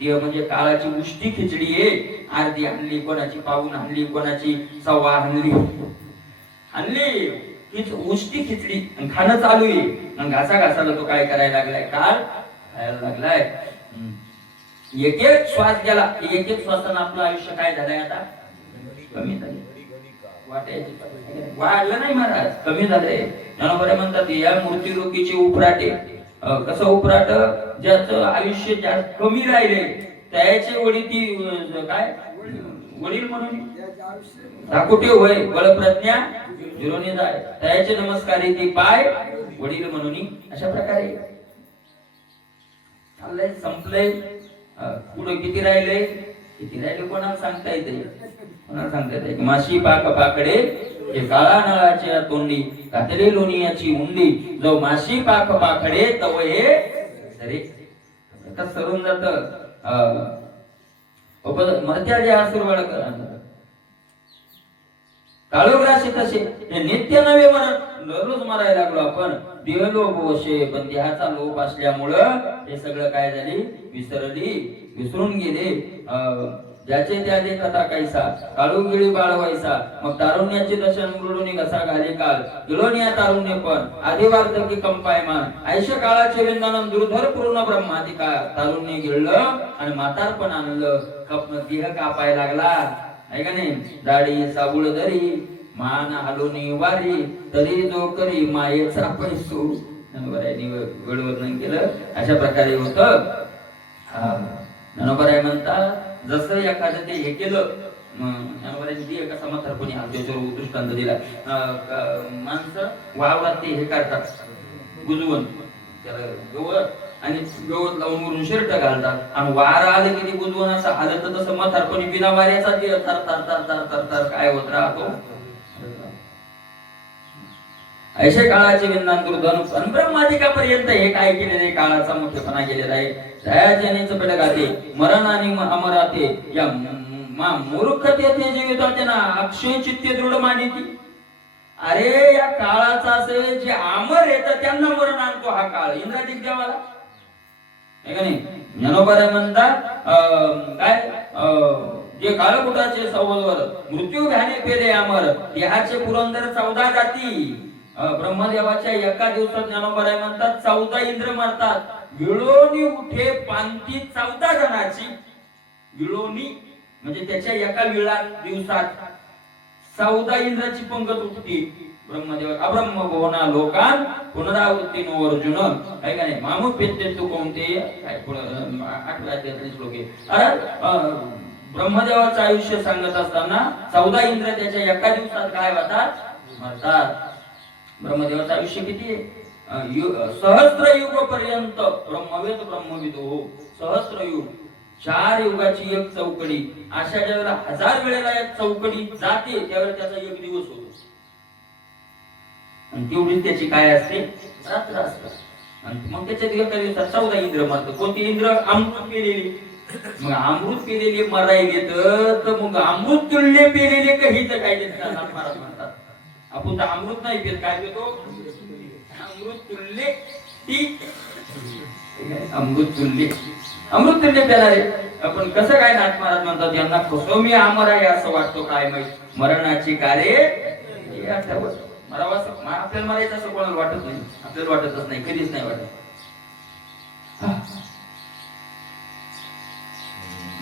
देह म्हणजे काळाची उष्टी खिचडी आहे. अर्धी आणली, कोणाची पाऊन आणली, कोणाची सव्वा आणली, हीच उष्टी खिचडी खाणं चालू आहे. आणि घासा घासाला तो काय करायला लागलाय, काळ खायला लागलाय. एक एक श्वास गेला, एक एक श्वासानं आपलं आयुष्य काय झालंय आता कमी झाले, वाढलं नाही महाराज, कमी झालंय. ज्ञानोबराय म्हणतात या मूर्ती रोगीची उपराटे, कसं उपराट, ज्याचं आयुष्य जास्त कमी राहिले त्याचे वडील ती काय वडील म्हणून दाखोटे होय बळप्रज्ञा विरोनी जाय, त्याचे नमस्कारी ती पाय वडील म्हणून. अशा प्रकारे चाललंय, संपलंय. पुढे किती राहिले कोणाला सांगता येते, कोणाला सांगता येते. माशी पाक पाकडे हे काळा नळाच्या तोंडी घातले लोणियाची उंडी, जो माशी पाक पाकडे तव हे सरे. का सरून जात मरत्या जे आशीर्वाद करा काळोग्राशी तसे हे नित्य नवे मरण दररोज मरायला लागलो आपण देहलोभ वशे पण देहाचा लोभ असल्यामुळं हे सगळं काय झाली विसरून गेले ज्याचे त्याचे कथा कैसा काळू गिळी बाळवायचा मग तारुण्याचे दर्शन मृडून कसा घाले काल गिळोनिया तारुण्य पण आधी वार्धकी कंपायमान आयुष्य काळाचे विंदानन दुर्धर पूर्ण ब्रह्मादी का तारुण्य गिळलं आणि म्हातारपण आणलं देह कापाय लागला आहे का नाही दाढी साबुळ दरी मान हालोनी वारी तरी जो करी मायेचा पैसू वेळवर्णन केलं अशा प्रकारे होत ज्ञानोबराय म्हणतात जसं एखादं ते हे केलं ज्ञानोबरायांनी एका समर्थापणी हा त्याच्यावर दृष्टांत दिला माणसं वावरात ते हे करतात बुजवून त्याला गवत आणि गवत लावून वरून शर्ट घालतात आणि वारा आले की ते बुजवून असं हालत तसं म्हातारपणी बिना वाऱ्याचा ते तर तर तर तर तर तर काय होत राहतो ऐशे काळाचे विंदान दुर्धन ब्रह्मादिकापर्यंत हे काय केलेले काळाचा मोठेपणा केलेला आहे दयाजनीचं पेडगाते मरण आणि अमराते या मूर्खतेचे जीविताचे ना अक्षय चित्ते दृढ मानिती अरे या काळाचा असे जे अमर येतं त्यांना मरण आणतो हा काळ इंद्रादिक देवाला आहे का नाही ज्ञानोबराय म्हणतात काय जे काळकुटाचे सवलवर मृत्यू घ्याने पेले अमर देहाचे पुरंदर 14 जाती ब्रह्मदेवाच्या एका दिवसात ज्ञानोबराय म्हणतात 14 इंद्र मरतात विळोनी उठे पांती 14 जणांची विळोनी म्हणजे त्याच्या एका दिवसात 14 इंद्राची पंगत उठती ब्रह्मदेव अब्रह्म भुवना लोकान पुनरावृत्ती नो अर्जुन आहे का नाही मामू पेते तू कोणते काय 8व्या अध्यायातील श्लोक आहे अरे ब्रह्मदेवाचं आयुष्य सांगत असताना 14 इंद्र त्याच्या एका दिवसात काय होतात मरतात ब्रह्मदेवाचं आयुष्य किती आहे सहस्त्र युग पर्यंत ब्रह्मवेद ब्रह्मविदो सहस्त्र युग 4 युगाची एक चौकडी अशा ज्यावेळेला 1000 वेळेला एक चौकडी जाते त्यावेळेला त्याचा एक दिवस होतो आणि तेवढीच त्याची काय असते रात्र असते आणि मग त्याच्या दिवसात 14 इंद्र मरतात कोणती इंद्र अमृत पेलेली मग अमृत पेलेले मरायले तर मग अमृत तुल्य पेलेले काही तर काय म्हणतात आपण तर अमृत नाही पेत काय पेतो अमृत तुल्य ती अमृत तुल्य पेणारे आपण कसं काय नाथ महाराज म्हणतात यांना कसं मी अमर आहे असं वाटतो काय माहित मरणाची कार्य आपल्याला मरायचं असं कोणाला वाटत नाही आपल्याला वाटतच नाही कधीच नाही वाटत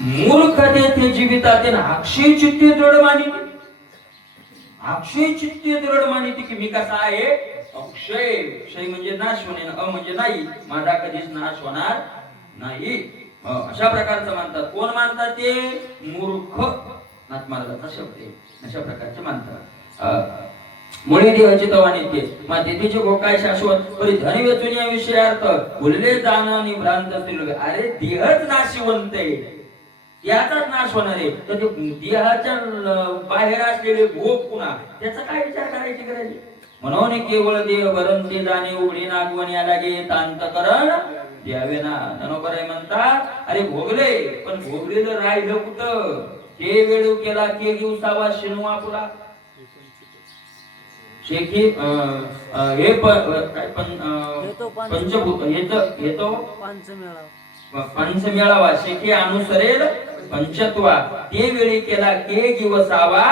मूर्खते जीवितातील अक्षय चित्ते दृढ मानिती की मी कसा आहे अक्षय क्षय म्हणजे नाश होणे अ म्हणजे नाही माझा कधीच नाश होणार नाही अशा प्रकारचं मानतात कोण मानतात ते मूर्ख नाथ महाराजांचा शब्द आहे अशा प्रकारचे मानतात मुळे देहाची तवानित्य मातेचे भोकाय शाश्वत परी धनी वेचून या विषयार्थ बोलले जाणं आणि भ्रांत असतील अरे देहच नाशिवंत आहे याचाच नाश होणार आहे तर ते देहाच्या बाहेर असलेले भोग पुन्हा त्याचा काय विचार करायची करायची म्हणून केवळ देह भरण ते जाणे उघडी नागवण या लागे तांतकरण द्यावे ना ज्ञानोबराय म्हणतात अरे भोगले पण भोगलेलं राहिलं कुठं ते वेळ केला के दिवसावा शिनवा पुरा शेखी हे पंचभूत येतो पंचमेळावा शेखी अनुसरेल पंचत्वा ते वेळी केला के दिवसावा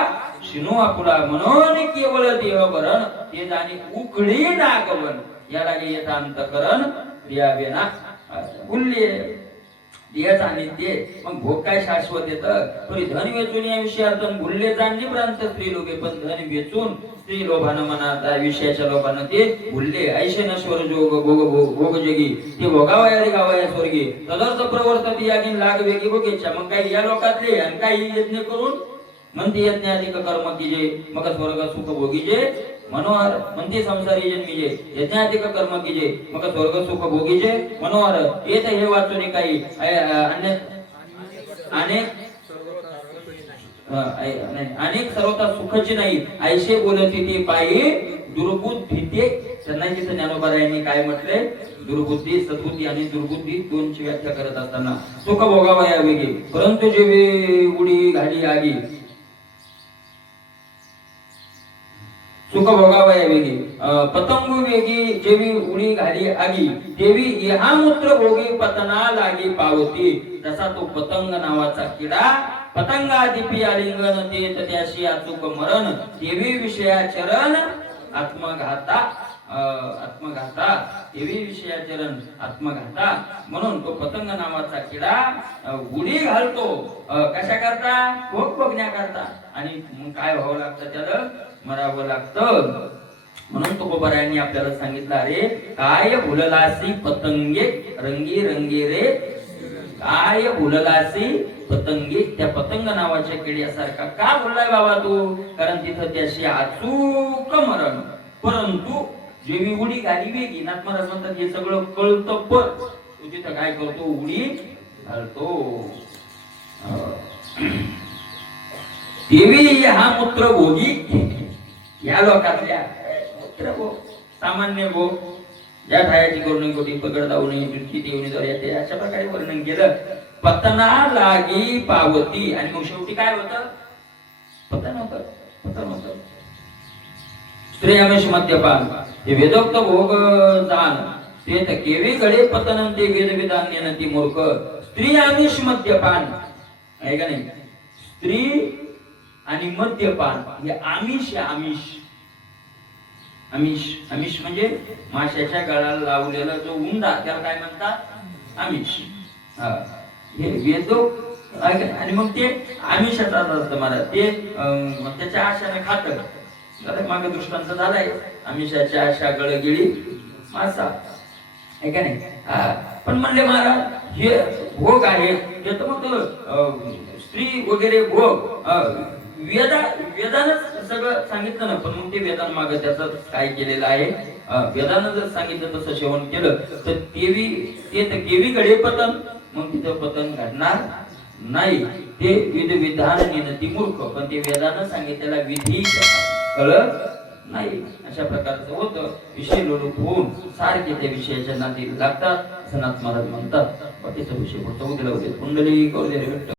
शिनो आपुला म्हणून केवळ देह भरण ते जाणे उकडी नागवन याला येत अंतकरण द्यावे ना उल्ले देहाचा नित्य मग भोग काय शाश्वत येतं तरी धन वेचून या विषयार्थ भुलले जाणली भ्रांत स्त्री लोके पण धन वेचून स्त्री लोभानं मनात विषयाच्या लोभानं ते भुलले ऐशे नश्वर जोग भोग जगी ते भोगावया रे गावया स्वर्गी तदर्थ प्रवर्तती यागिन लाग वेगी भोगेच्या मग काही या लोकातले आणि काही यज्ञ करून म्हणते यज्ञाधिक कर्म कीजे मग स्वर्ग सुख भोगीजे मनोहर म्हणते संसारी जन्मीजे यज्ञाधिक कर्म कीजे मग स्वर्ग सुख भोगीजे मनोहर येत हे वाचून काही अनेक सर्वता सुखाची नाही ऐशे बोलती ते पायी दुर्बुद्धी ते त्यांना तिथं ज्ञानोबरायांनी काय म्हटलंय दुर्बुद्धी सद्बुद्धी आणि दुर्बुद्धी दोनची व्याख्या करत असताना सुख भोगावया वेगे परंतु जे उडी घाली आगी सुख भोगावया वेगी पतंग वेगी जेवी उडी घाली आगी देवी इहा मूत्र भोगी पतना लागी पावती. तसा तो पतंग नावाचा किडा पतंगादिपी आलिंगन देत त्याशी अचूक मरण देवी विषयाचरण आत्मघाता देवी विषयाचरण आत्मघाता. म्हणून तो पतंग नावाचा किडा उडी घालतो कशा करता भोग बघण्याकरता आणि मग काय व्हावं लागतं त्याला मरावं लागतं. म्हणून तुकोबारायांनी आपल्याला सांगितलं अरे काय भुललासी पतंगे रंगी रंगी रे काय भुललासी पतंगे. त्या पतंग नावाच्या किड्यासारखा का बोललाय बाबा तू कारण तिथं त्याशी अचूक मरण परंतु जेवी उडी घाली वेगी नाथ महाराज म्हणतात हे सगळं कळतं पण तू तिथं काय करतो उडी घालतो. देवी हा मूत्र भोगी या लोकातल्या मूत्र भोग सामान्य भोग ज्या ठायाची करून कोटी पकड जाऊ नये वृत्ती देऊन जाऊ येते अशा प्रकारे वर्णन केलं. पतना लागी पावती आणि मग शेवटी काय होतं पतन होतं. स्त्री आमिष मद्यपान हे वेदोक्त भोग दान ते केवी गडे पतन ते वेद विधान नेनती मूर्ख. स्त्री आमिष मद्यपान आहे का नाही. स्त्री आणि मद्यपान हे आमिष आमिष म्हणजे माशाच्या गळाला लावलेला जो उंडा त्याला काय म्हणतात आमिष. हे वेदोक्त आणि मग ते आमिषाचा असतं महाराज ते त्याच्या आशाने खात मागे दृष्टांत झालाय आमिषाच्या आशा गळगिळी मासा आहे का नाही. पण म्हणले महाराज हे भोग आहे ते तर मग स्त्री वगैरे भोग वेदानच सगळं सांगितलं ना पण मग ते वेदान माग त्याचं काय केलेलं आहे वेदानं जर सांगितलं तसं सेवन केलं तर केवीकडे पतन मग तिथं पतन घडणार नाही. ते विधान नेनती मूर्ख पण ते वेदानं सांगितलेला विधी कळत नाही अशा प्रकारचं होतं. विषय लोलूप होऊन सारखे त्या विषयाच्या नादी लागतात असं नाथ महाराज म्हणतात. बाकीचा विषय पुढचा उद्या कुंडली करू दे.